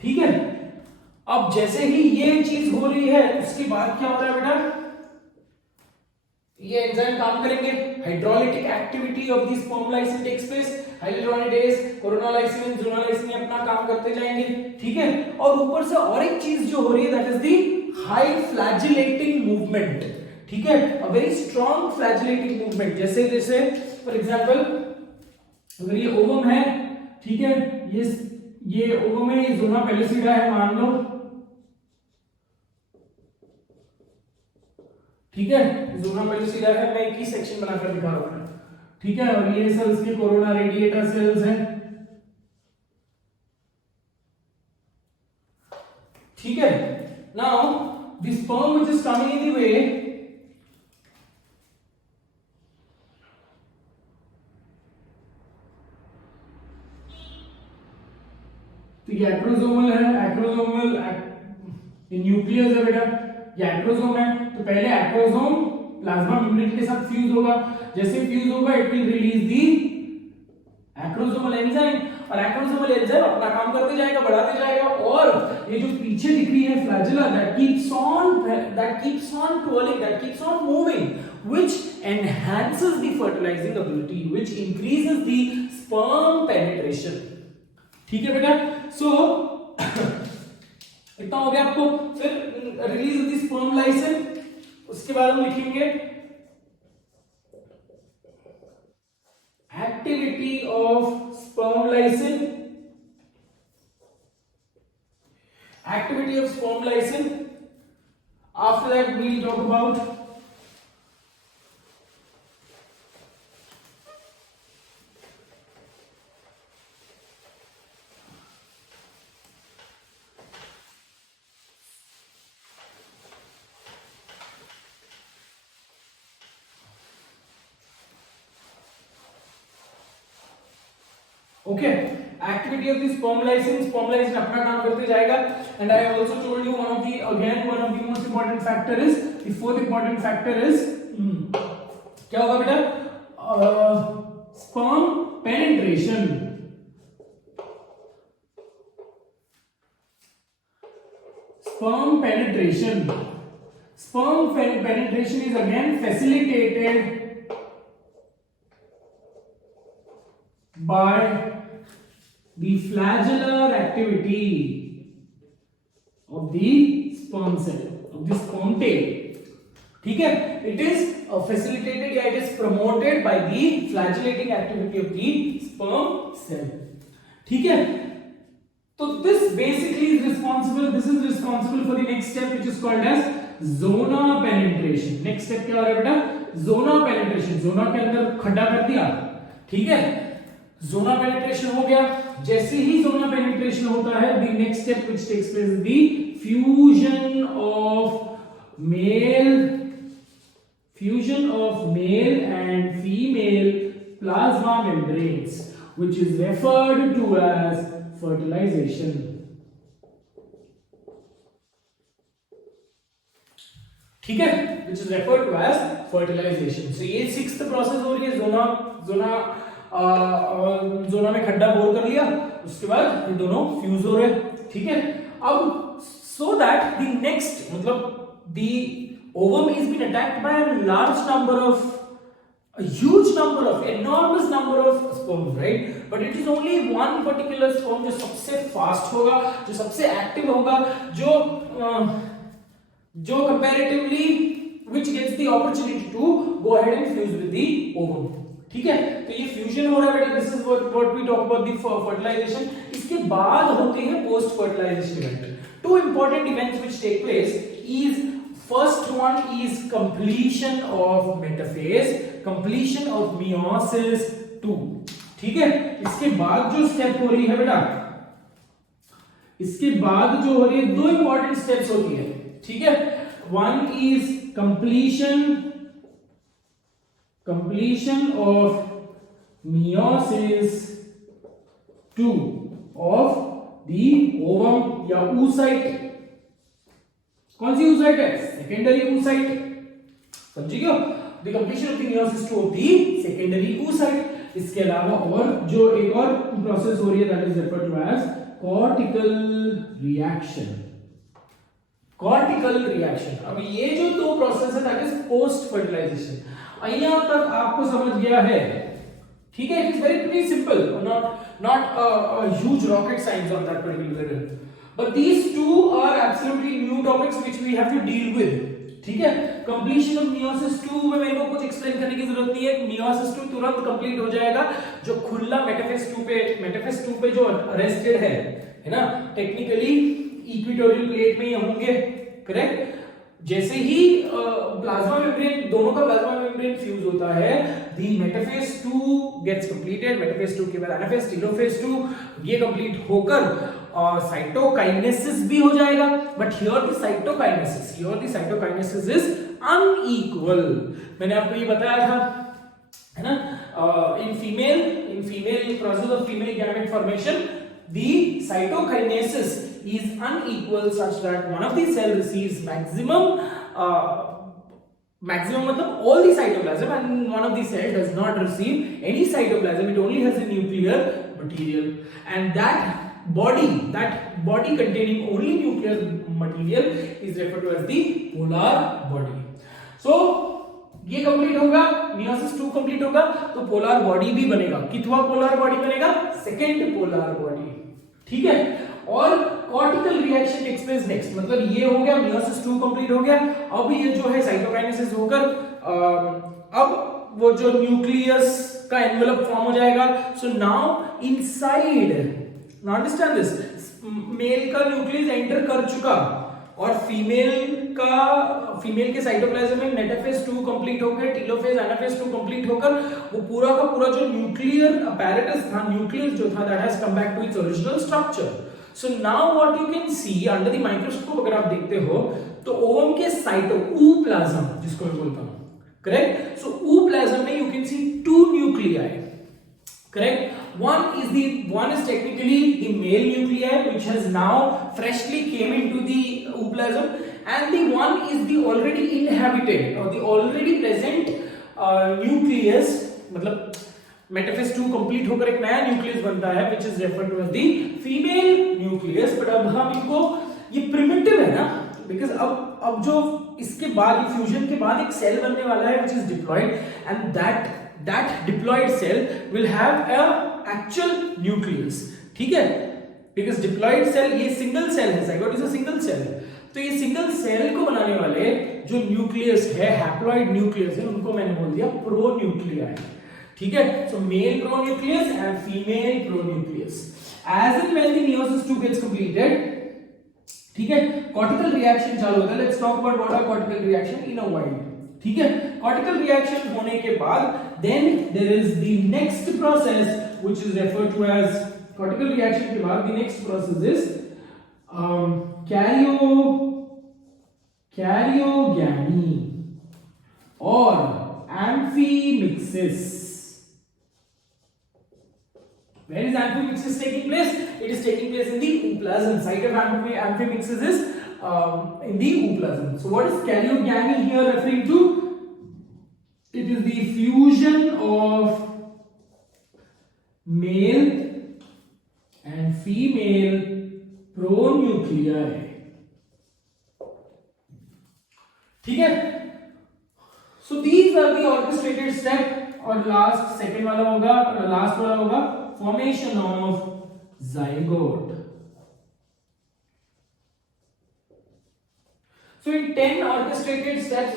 ठीक है, अब जैसे ही ये चीज हो रही है उसके बाद क्या होता है बेटा? ये एंजाइम काम करेंगे, hydrolytic activity of the sperm lysin takes place, hydrolase, coronalysin, zonalysin अपना काम करते जाएंगे। ठीक है, और ऊपर से और एक चीज जो हो रही है that is the high flagellating movement. ठीक है, a very strong flagellating movement. जैसे जैसे फॉर एग्जांपल अगर ये ओवम है, ठीक है, ये ओवम है, ये जोना पेलिसिडा है मान लो। ठीक है, जोना पेलिसिडा है, मैं एक ही सेक्शन बनाकर दिखा रहा हूं। ठीक है, और ये सेल्स के कोरोना रेडिएटर सेल्स हैं। ठीक है, now the sperm which is coming in the वे, तो ये एक्रोसोमल है, एक्रोसोमल ये न्यूक्लियस है बेटा, ये एक्रोसोम है। तो पहले एक्रोसोम प्लाज्मा मेम्ब्रेन के साथ फ्यूज होगा, जैसे फ्यूज होगा it will release the acrosomal enzyme, और एक्रोसोमल एंजाइम अपना काम करते जाएगा, बढ़ाते जाएगा, और ये जो पीछे दिख रही है flagella that keeps on trolling, that keeps on moving, which enhances the fertilizing ability, which increases the sperm penetration। ठीक है बेटा, सो इतना हो गया आपको। फिर रिलीज द स्पर्म लाइसिन, उसके बाद हम लिखेंगे activity of sperm lysin, activity of sperm lysin. After that we will talk about okay, activity of the sperm lysin अपना काम करते जाएगा। And I also told you one of the most important factor is the fourth important factor is क्या होगा बेटा? Sperm penetration. Sperm penetration is again facilitated by the flagellar activity of the sperm cell, of the sperm tail। ठीक है, it is facilitated या it is promoted by the flagellating activity of the sperm cell। ठीक है, तो this basically is responsible for the next step which is called as zona penetration. next step क्या हो रहा है बेटा? zona penetration. zona के अंदर खड्डा कर दिया, ठीक है, zona penetration हो गया. जैसे ही zona penetration होता है, the next step which takes place is the fusion of male and female plasma membranes, which is referred to as fertilization. ठीक है, which is referred to as fertilization. So ये sixth process हो रही है. जोना में खड्डा बोर कर लिया, उसके बाद ये दोनों फ्यूज हो रहे, ठीक है. अब so that the next मतलब the ovum is been attacked by a huge number of enormous number of sperms, right? But it is only one particular sperm जो सबसे fast होगा, जो सबसे active होगा, जो comparatively which gets the opportunity to go ahead and fuse with the ovum. ठीक है, तो ये फ्यूजन हो रहा है बेटा. This is what we talk about the fertilization. इसके बाद होते हैं post fertilization event. Two important events which take place is first one is completion of metaphase, completion of meiosis 2. ठीक है, इसके बाद जो स्टेप हो रही है बेटा, इसके बाद जो हो रही है दो इंपॉर्टेंट स्टेप्स होती है. ठीक है, one is completion of meiosis 2 of the ovum या oocyte. कौन सी oocyte है? secondary oocyte. समझिए क्यों? the completion of the meiosis 2 of the secondary oocyte. इसके अलावा और जो एक और प्रोसेस हो रही है that is referred to as cortical reaction. cortical reaction. अब ये जो दो प्रोसेस है that is post fertilization. यहाँ तक आपको समझ गया है, ठीक है? It is very simple, not a huge rocket science on that particular level. But these two are absolutely new topics which we have to deal with. ठीक है, completion of meiosis 2 में मेरे को कुछ एक्सप्लेन करने की जरूरत नहीं है. meiosis 2 तुरंत कंप्लीट हो जाएगा. जो खुला मेटाफेज 2 पे जो अरेस्टेड है ना, टेक्निकली इक्वेटोरियल प्लेट में ये होंगे, करेक्ट. जैसे ही प्लाज्मा मेम्ब्रेन, दोनों का प्लाज्मा मेम्ब्रेन फ्यूज होता है, दी मेटाफेज 2 गेट्स कंप्लीटेड. मेटाफेज 2 के बाद एनाफेज, टेलोफेज 2 ये कंप्लीट होकर साइटोकाइनेसिस भी हो जाएगा. But here the cytokinesis is unequal. मैंने आपको ये बताया था, है ना, in female process of female gamete formation the cytokinesis is unequal such that one of the cell receives maximum मतलब all the cytoplasm and one of the cell does not receive any cytoplasm. It only has a nuclear material, and that body containing only nuclear material is referred to as the polar body. So ये complete होगा, meiosis 2 complete होगा तो polar body भी बनेगा. कितवा polar body बनेगा? Second polar body. ठीक है, और cortical reaction takes place next. मतलब ये हो गया, meiosis 2 कंप्लीट हो गया. अब ये जो है साइटोकाइनेसिस होकर अब वो जो न्यूक्लियस का एनवेलप फॉर्म हो जाएगा. So now inside, now understand this, male का न्यूक्लियस एंटर कर चुका और फीमेल के साइटोप्लाज्म में मेटाफेज 2 कंप्लीट होकर, टेलोफेज, एनाफेज 2 कंप्लीट होकर वो पूरा का पूरा जो न्यूक्लियर अपैरेटस था, न्यूक्लियस जो था, that has come back to its original structure. So now what you can see under the microscope, अगर आप देखते हो तो ओवम के साइटोप्लाज्म जिसको मैं बोलता हूं, करेक्ट. सो ooप्लाज्म में you can C 2 nuclei, correct. One is technically the male nuclei which has now freshly came into the ooplasm, and the one is the already inhabited or the already present nucleus. मतलब मेटाफेज 2 complete होकर एक नया न्यूक्लियस बनता है which is referred to as the female nucleus. but अब हम इनको, ये प्रिमिटिव है ना, because अब जो इसके बाद फ्यूजन के बाद एक सेल बनने वाला है which is diploid, and that diploid cell will have a actual nucleus. ठीक है, because diploid cell ये सिंगल सेल है, zygote is a single cell है. तो ये सिंगल सेल को बनाने वाले जो न्यूक्लियस है, हैप्लॉइड न्यूक्लियस है, उनको मैंने बोल दिया प्रोन्यूक्लियाई. ठीक है, so male pronucleus and female pronucleus. As and when the meiosis 2 gets completed, ठीक है, कॉर्टिकल रिएक्शन चालू होता है. Let's talk about what are cortical reaction in a wild. ठीक है, कॉर्टिकल रिएक्शन होने के बाद then there is the next process which is referred to as, cortical reaction के बाद the next process is karyogamy और amphimixis. Where is amphimixis taking place? It is taking place in the ooplasm. Site of amphimixis is in the ooplasm. So what is karyogamy here referring to? It is the fusion of male and female pronuclei. ठीक है, so these are the orchestrated step. और last second वाला होगा, लास्ट वाला होगा formation of zygote. So in 10 orchestrated steps,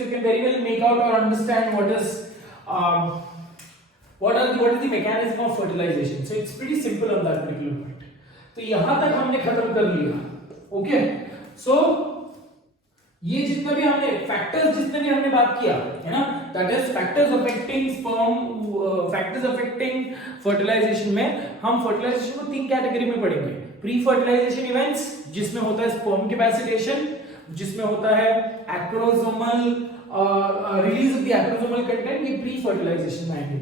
you can very well make out or understand what is the mechanism of fertilization. So it's pretty simple on that particular point. तो यहां तक हमने खत्म कर लिया. ओके, सो ये जितना भी हमने फैक्टर्स जितने भी हमने बात किया है ना, that is factors affecting sperm, factors affecting fertilization में हम फर्टिलाइजेशन को 3 कैटेगरी में पढ़ेंगे. प्री फर्टिलाइजेशन इवेंट्स जिसमें होता है स्पर्म कैपेसिटेशन, जिसमें होता है acrosomal release of the acrosomal content, ये प्री फर्टिलाइजेशन में आएंगे.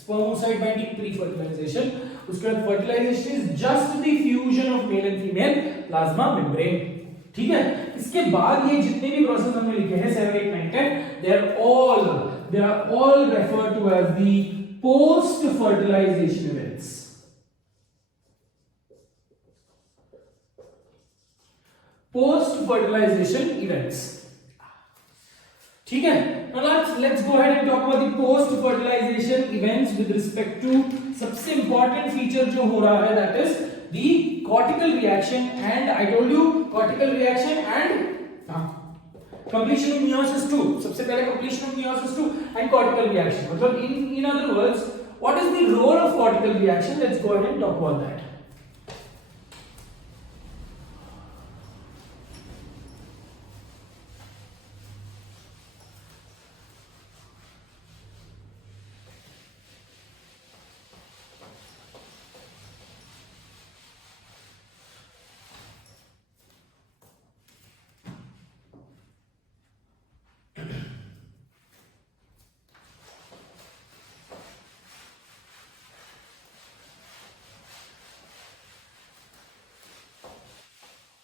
Spermocyte binding pre fertilization. उसके बाद fertilization is just the fusion of male and female plasma membrane. ठीक है, इसके बाद ये जितने भी प्रोसेस हमने लिखे हैं 7 8 9 10, they are all referred to as the post fertilization events. Post fertilization events. ठीक है, now let's go ahead and talk about the post fertilization events with respect to सबसे important feature जो हो रहा है, that is the cortical reaction. And I told you cortical reaction and completion of meiosis 2. सबसे पहले completion of meiosis 2 and cortical reaction. मतलब in other words, what is the role of cortical reaction? Let's go ahead and talk about that.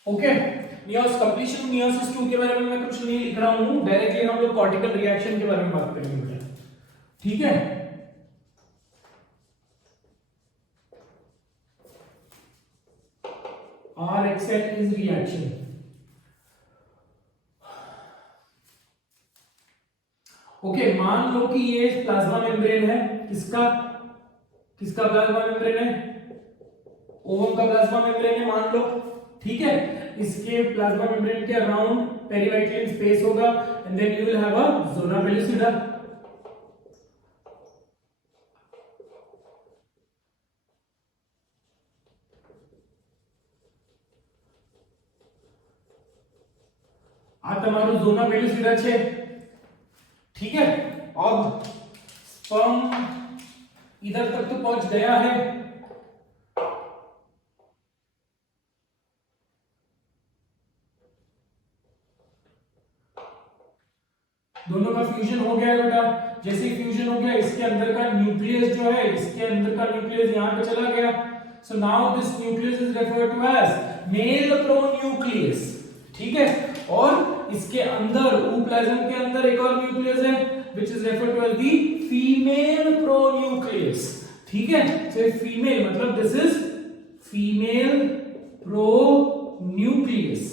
Okay, completion meiosis 2 के बारे में मैं कुछ नहीं लिख रहा हूं, डायरेक्टली हम लोग कॉर्टिकल रिएक्शन के बारे में बात करेंगे. ठीक है, RXL is reaction. ओके, मान लो कि ये प्लाज्मा मेम्ब्रेन है. किसका प्लाज्मा मेम्ब्रेन है? ओवम का प्लाज्मा मेम्ब्रेन है मान लो. ठीक है, इसके प्लाज्मा मेम्ब्रेन के अराउंड पेरिवाइटलिन स्पेस होगा and then you will have a zona pellucida. આ તમારું ઝોના પેલિસિડા છે. ठीक है, अब स्पर्म इधर तक तो पहुंच गया है. दोनों का फ्यूजन हो गया है बेटा. जैसे ही फ्यूजन हो गया, इसके अंदर का न्यूक्लियस जो है, इसके अंदर का न्यूक्लियस यहां पे चला गया. So now this nucleus is referred to as male pronucleus. ठीक है, और इसके अंदर ओप्लाज्म के अंदर एक और न्यूक्लियस है which is referred to as the female pronucleus. ठीक है, सो फीमेल मतलब this is female pronucleus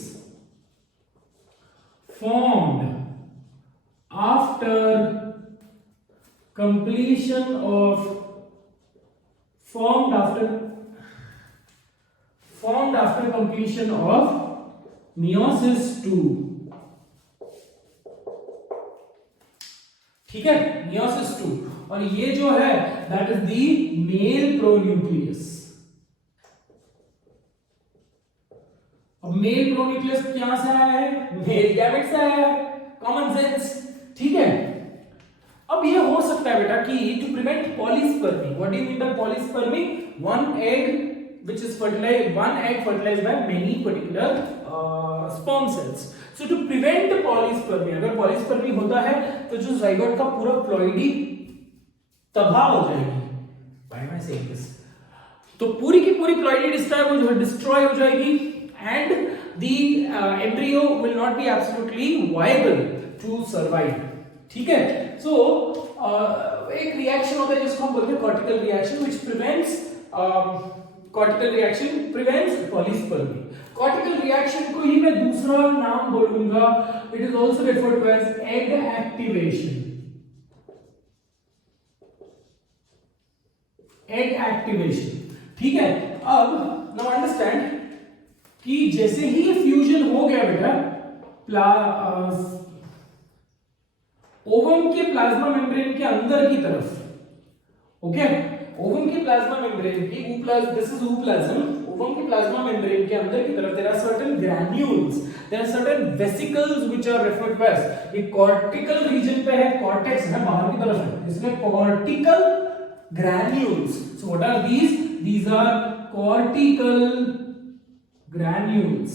formed after completion of formed after completion of meiosis 2. ठीक है, meiosis 2. और ये जो है that is the male pronucleus. अब मेल प्रोन्यूक्लियस कहां से आया है? मेल गैमेट से आया है, कॉमन सेंस, ठीक है। अब ये हो सकता है बेटा कि to prevent polyspermy, what do you mean by polyspermy? One egg which is fertilized, one egg fertilized by many particular sperm cells. So to prevent polyspermy, अगर polyspermy होता है तो जो zygote का पूरा प्लॉइडी तबाह हो जाएगी। Why am I saying this? तो पूरी की पूरी प्लॉइडी डिस्ट्रॉय हो जाएगी and the embryo will not be absolutely viable to survive, ठीक है। So एक रिएक्शन होता है जिसको हम बोलते हैं cortical reaction which prevents cortical reaction prevents polyspermy. Cortical reaction को ही मैं दूसरा नाम बोलूंगा, it is also referred to as egg activation. Egg activation, ठीक है। अब नाउ अंडरस्टैंड कि जैसे ही फ्यूजन हो गया बेटा ओवम के प्लाज्मा मेम्ब्रेन के अंदर की तरफ, ओके, ओवम के प्लाज्मा मेम्ब्रेन की दिस इज ooप्लाज्म, ओवम के प्लाज्मा मेम्ब्रेन के अंदर की तरफ there are certain granules, there are certain vesicles which are referred to as, ये कॉर्टिकल रीजन पे है, कॉर्टेक्स है, बाहर की तरफ है, इसमें cortical granules. So what are these are cortical granules.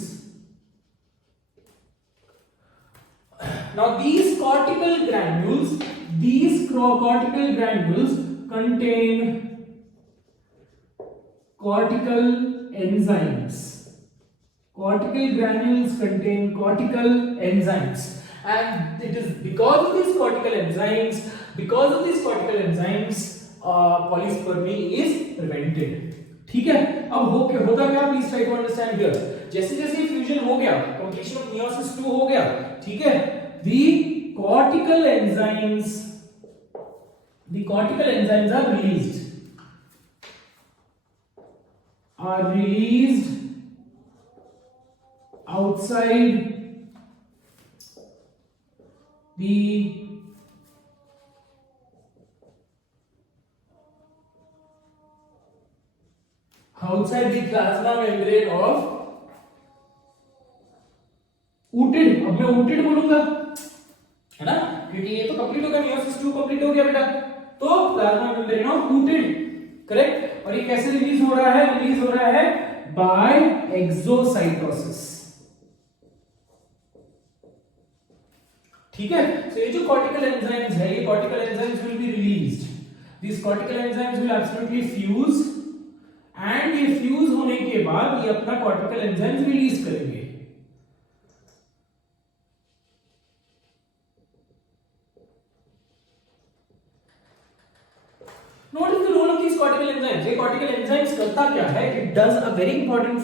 Now these cortical granules contain cortical enzymes. Cortical granules contain cortical enzymes, and it is because of these cortical enzymes, polyspermy is prevented. ठीक है। अब होता क्या, please try to understand here. जैसे जैसे फ्यूजन हो गया, completion of meiosis 2 हो गया, ठीक है, the cortical enzymes are released outside the plasma membrane of ooted। अब मैं ooted बोलूंगा, है ना, क्योंकि ये तो कंप्लीट हो गया, meiosis 2 कंप्लीट हो गया बेटा, तो plasma membrane of ooted, correct. और ये कैसे रिलीज हो रहा है? बाय एक्सोसाइटोसिस, ठीक है। सो ये जो कॉर्टिकल एंजाइम्स है, ये cortical enzymes will be released, this cortical enzymes will absolutely fuse, and ये फ्यूज होने के बाद ये अपना कॉर्टिकल एंजाइम्स रिलीज करेंगे। What is the role of these cortical enzymes? ये cortical enzymes करता क्या है? It does a very important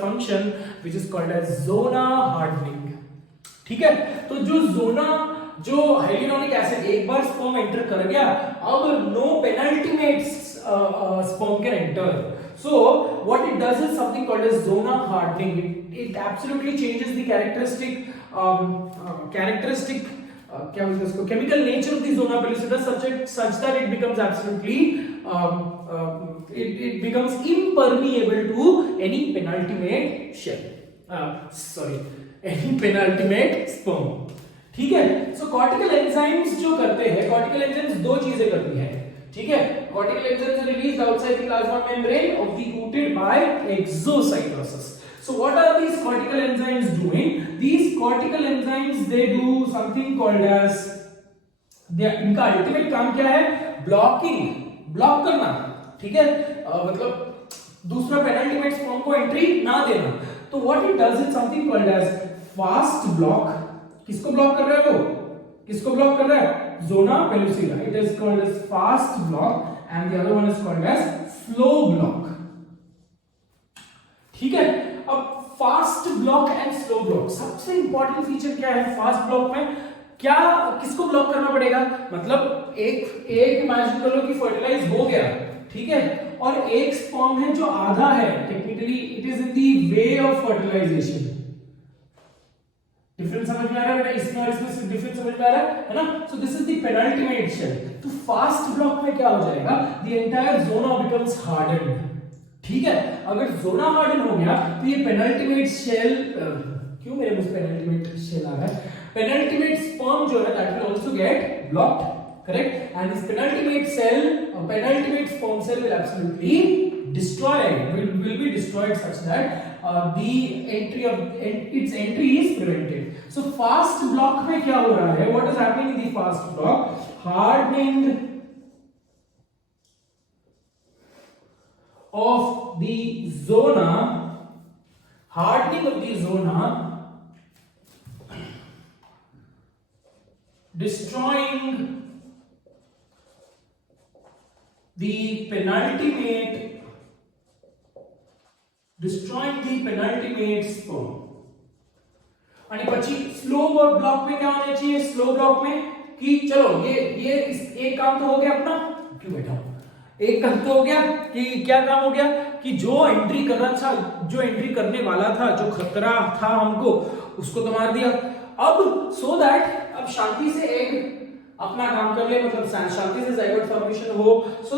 function which is called as zona hardening, ठीक है। तो जो hyaluronic acid एक बार sperm enter कर गया, अब no penultimate sperm can enter. So what it does is something called as zona hardening. It absolutely changes the characteristic क्या बोलते हैं उसको, chemical nature of the zona pellucida such that it becomes absolutely it becomes impermeable to any penultimate any penultimate sperm, ठीक है। So cortical enzymes जो करते हैं, cortical enzymes दो चीजें करती हैं, ठीक है। Cortical enzymes are released outside the plasma membrane of the ooted by exocytosis. So what are these cortical enzymes doing? These cortical enzymes, they do something called as, इनका अल्टीमेट काम क्या है? ब्लॉक करना, ठीक है, मतलब दूसरा पेनल्टीमेट स्पर्म को एंट्री ना देना। तो what it does is something called as fast block. किसको ब्लॉक कर रहा है वो? किसको ब्लॉक कर रहा है? Zona pellucida. It is called as fast block and the other one is called as slow block, ठीक है। अब fast block and slow block, सबसे इंपॉर्टेंट फीचर क्या है फास्ट ब्लॉक में? क्या किसको ब्लॉक करना पड़ेगा? मतलब एक इमेजिन कर लो कि फर्टिलाइज हो गया, ठीक है, और एक स्पर्म है जो आधा है, technically it is in the way of fertilization. Difference समझ में आ रहा है बेटा? इसमें और इसमें डिफरेंस समझ में आ रहा है ना? So this is the penultimate shell. तो फास्ट ब्लॉक में क्या हो जाएगा? The entire zona becomes hardened, ठीक है, अगर जोना हार्डन हो गया तो ये पेनल्टीमेट शेल, क्यों मेरे मुझ पेनल्टीमेट शेल आ रहा है, पेनल्टीमेट स्पर्म जो है that will also get blocked, correct, and this penultimate cell, penultimate sperm cell will absolutely destroyed, will be destroyed such that the entry of its entry is prevented. So fast block में क्या हो रहा है, what is happening in the fast block, hardening of the zona, hardening of the zona, destroying the penultimate sperm. आणि પછી slow block में क्या होना चाहिए, स्लो ब्लॉक में कि चलो ये एक काम तो हो गया अपना, क्यों बैठा हूं, एक काम तो हो गया कि क्या काम हो गया कि जो एंट्री कर रहा था, जो एंट्री करने वाला था, जो खतरा था हमको, उसको तो मार दिया। अब सो दैट अब शांति से एग अपना काम कर ले, मतलब शांति से जाइगोट फॉर्मेशन हो। सो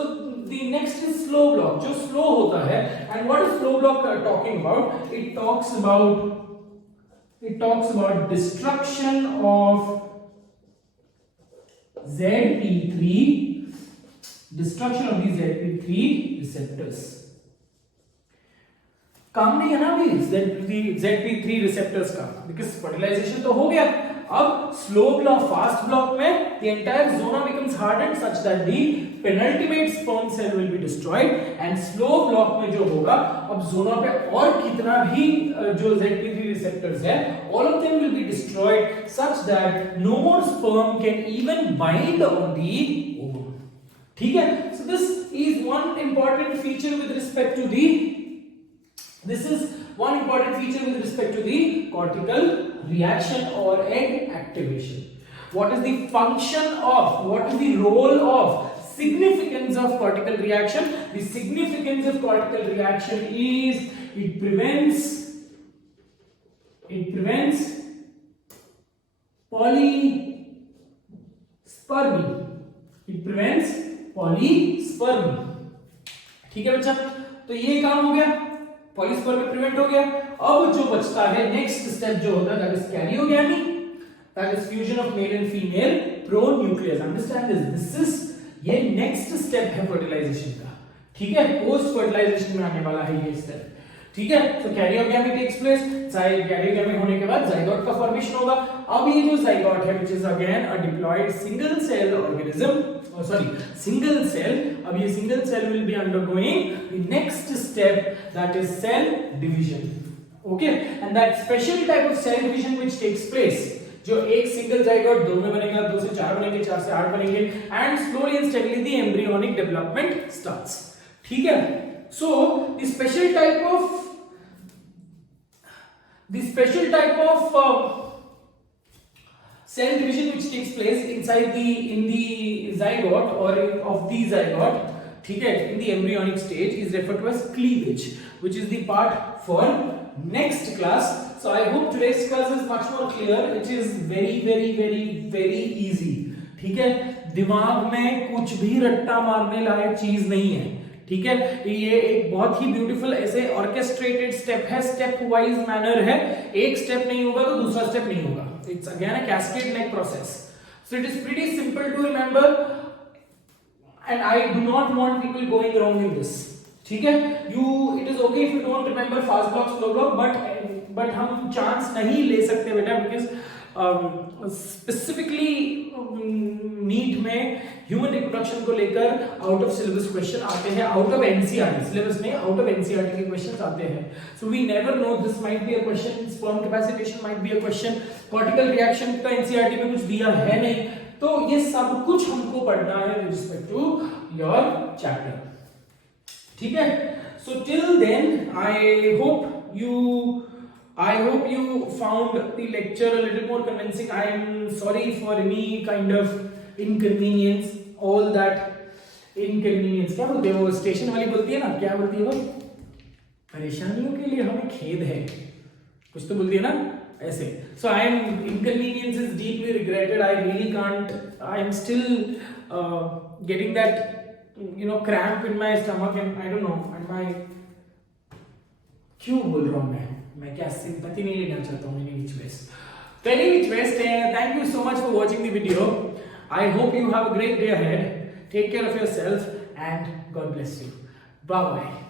the next is slow block, जो slow होता है, and what is slow block talking about, it talks about destruction of ZP3, destruction of these ZP3 receptors। काम नहीं है ना अभी ZP3 receptors का, because fertilization तो हो गया। अब स्लो ब्लॉक, फास्ट ब्लॉक में the entire zona becomes hardened such that the penultimate sperm cell will be destroyed, and slow block में जो होगा, अब जोना पे और कितना भी जो ZP3 receptors है, all of them will be destroyed such that no more sperm can even bind on the ovum। ठीक है, so this is one important feature with respect to the, this is one important feature with respect to the cortical reaction or egg activation. What is the function of, what is the role of, significance of cortical reaction? The significance of cortical reaction is it prevents polyspermy, it prevents polyspermy। ठीक है बच्चा, तो ये काम हो गया, polyspermy prevent हो गया। अब जो बचता है नेक्स्ट स्टेप जो होता है that is karyogamy, that is fusion of male and female pronucleus. Understand this is ये नेक्स्ट स्टेप है फर्टिलाइजेशन का। ठीक है, पोस्ट फर्टिलाइजेशन में आने वाला है ये स्टेप। ठीक है, तो कैरियोगैमी टेक्स प्लेस, कैरियोगैमी होने के बाद जाइगोट का फॉर्मेशन होगा। अब ये जो जाइगोट है which is again a diploid single cell organism, single cell, अब ये single cell will be undergoing the next step, that is cell division। okay, and that special type of cell division which takes place, जो एक single zygote 2 में बनेगा, 2 से 4 बनेंगे, 4 से 8 बनेंगे, and slowly and steadily the embryonic development starts। ठीक है, so the special type of cell division which takes place inside in the zygote or of the zygote, ठीक है, in the embryonic stage is referred to as cleavage, which is the part for next class। So I hope today's class is much more clear। It is very easy। ठीक है, दिमाग में कुछ भी रट्टा मारने लायक चीज नहीं है। ठीक है, ये एक बहुत ही ब्यूटीफुल ऐसे ऑर्केस्ट्रेटेड स्टेप है, स्टेप वाइज मैनर है। एक स्टेप नहीं होगा तो दूसरा स्टेप नहीं होगा। It's again a cascade like process, so it is pretty simple to remember and I do not want people going wrong in this. ठीक है, it is okay if you don't remember fast block, slow block, but हम chance नहीं ले सकते बेटा, because specifically NEET में human reproduction को लेकर आउट ऑफ सिलेबस क्वेश्चन आते हैं, आउट ऑफ एनसीईआरटी, सिलेबस में आउट ऑफ एनसीईआरटी के क्वेश्चंस आते हैं। So we never know, this might be a question, sperm capacitation might be a question, cortical reaction का एनसीईआरटी में कुछ दिया है नहीं, तो ये सब कुछ हमको पढ़ना है with respect to your chapter. ठीक है, so till then I hope you found the lecture a little more convincing। I am sorry for any kind of inconvenience, all that inconvenience, क्या बोलते हैं वो, स्टेशन वाली बोलती है ना, क्या बोलती है वो, परेशानियों के लिए हमें खेद है, कुछ तो बोलती है ना ऐसे। So I am, inconvenience is deeply regretted। I really can't, I am still getting that cramp in my stomach, and I don't know, and my क्यों बोल रहा हूं मैं क्या सिंपैथी नहीं लेना चाहता हूं एनी व्हिच वेज. तो any which ways, thank you so much for watching the video. I hope you have a great day ahead. Take care of yourself and God bless you. Bye bye.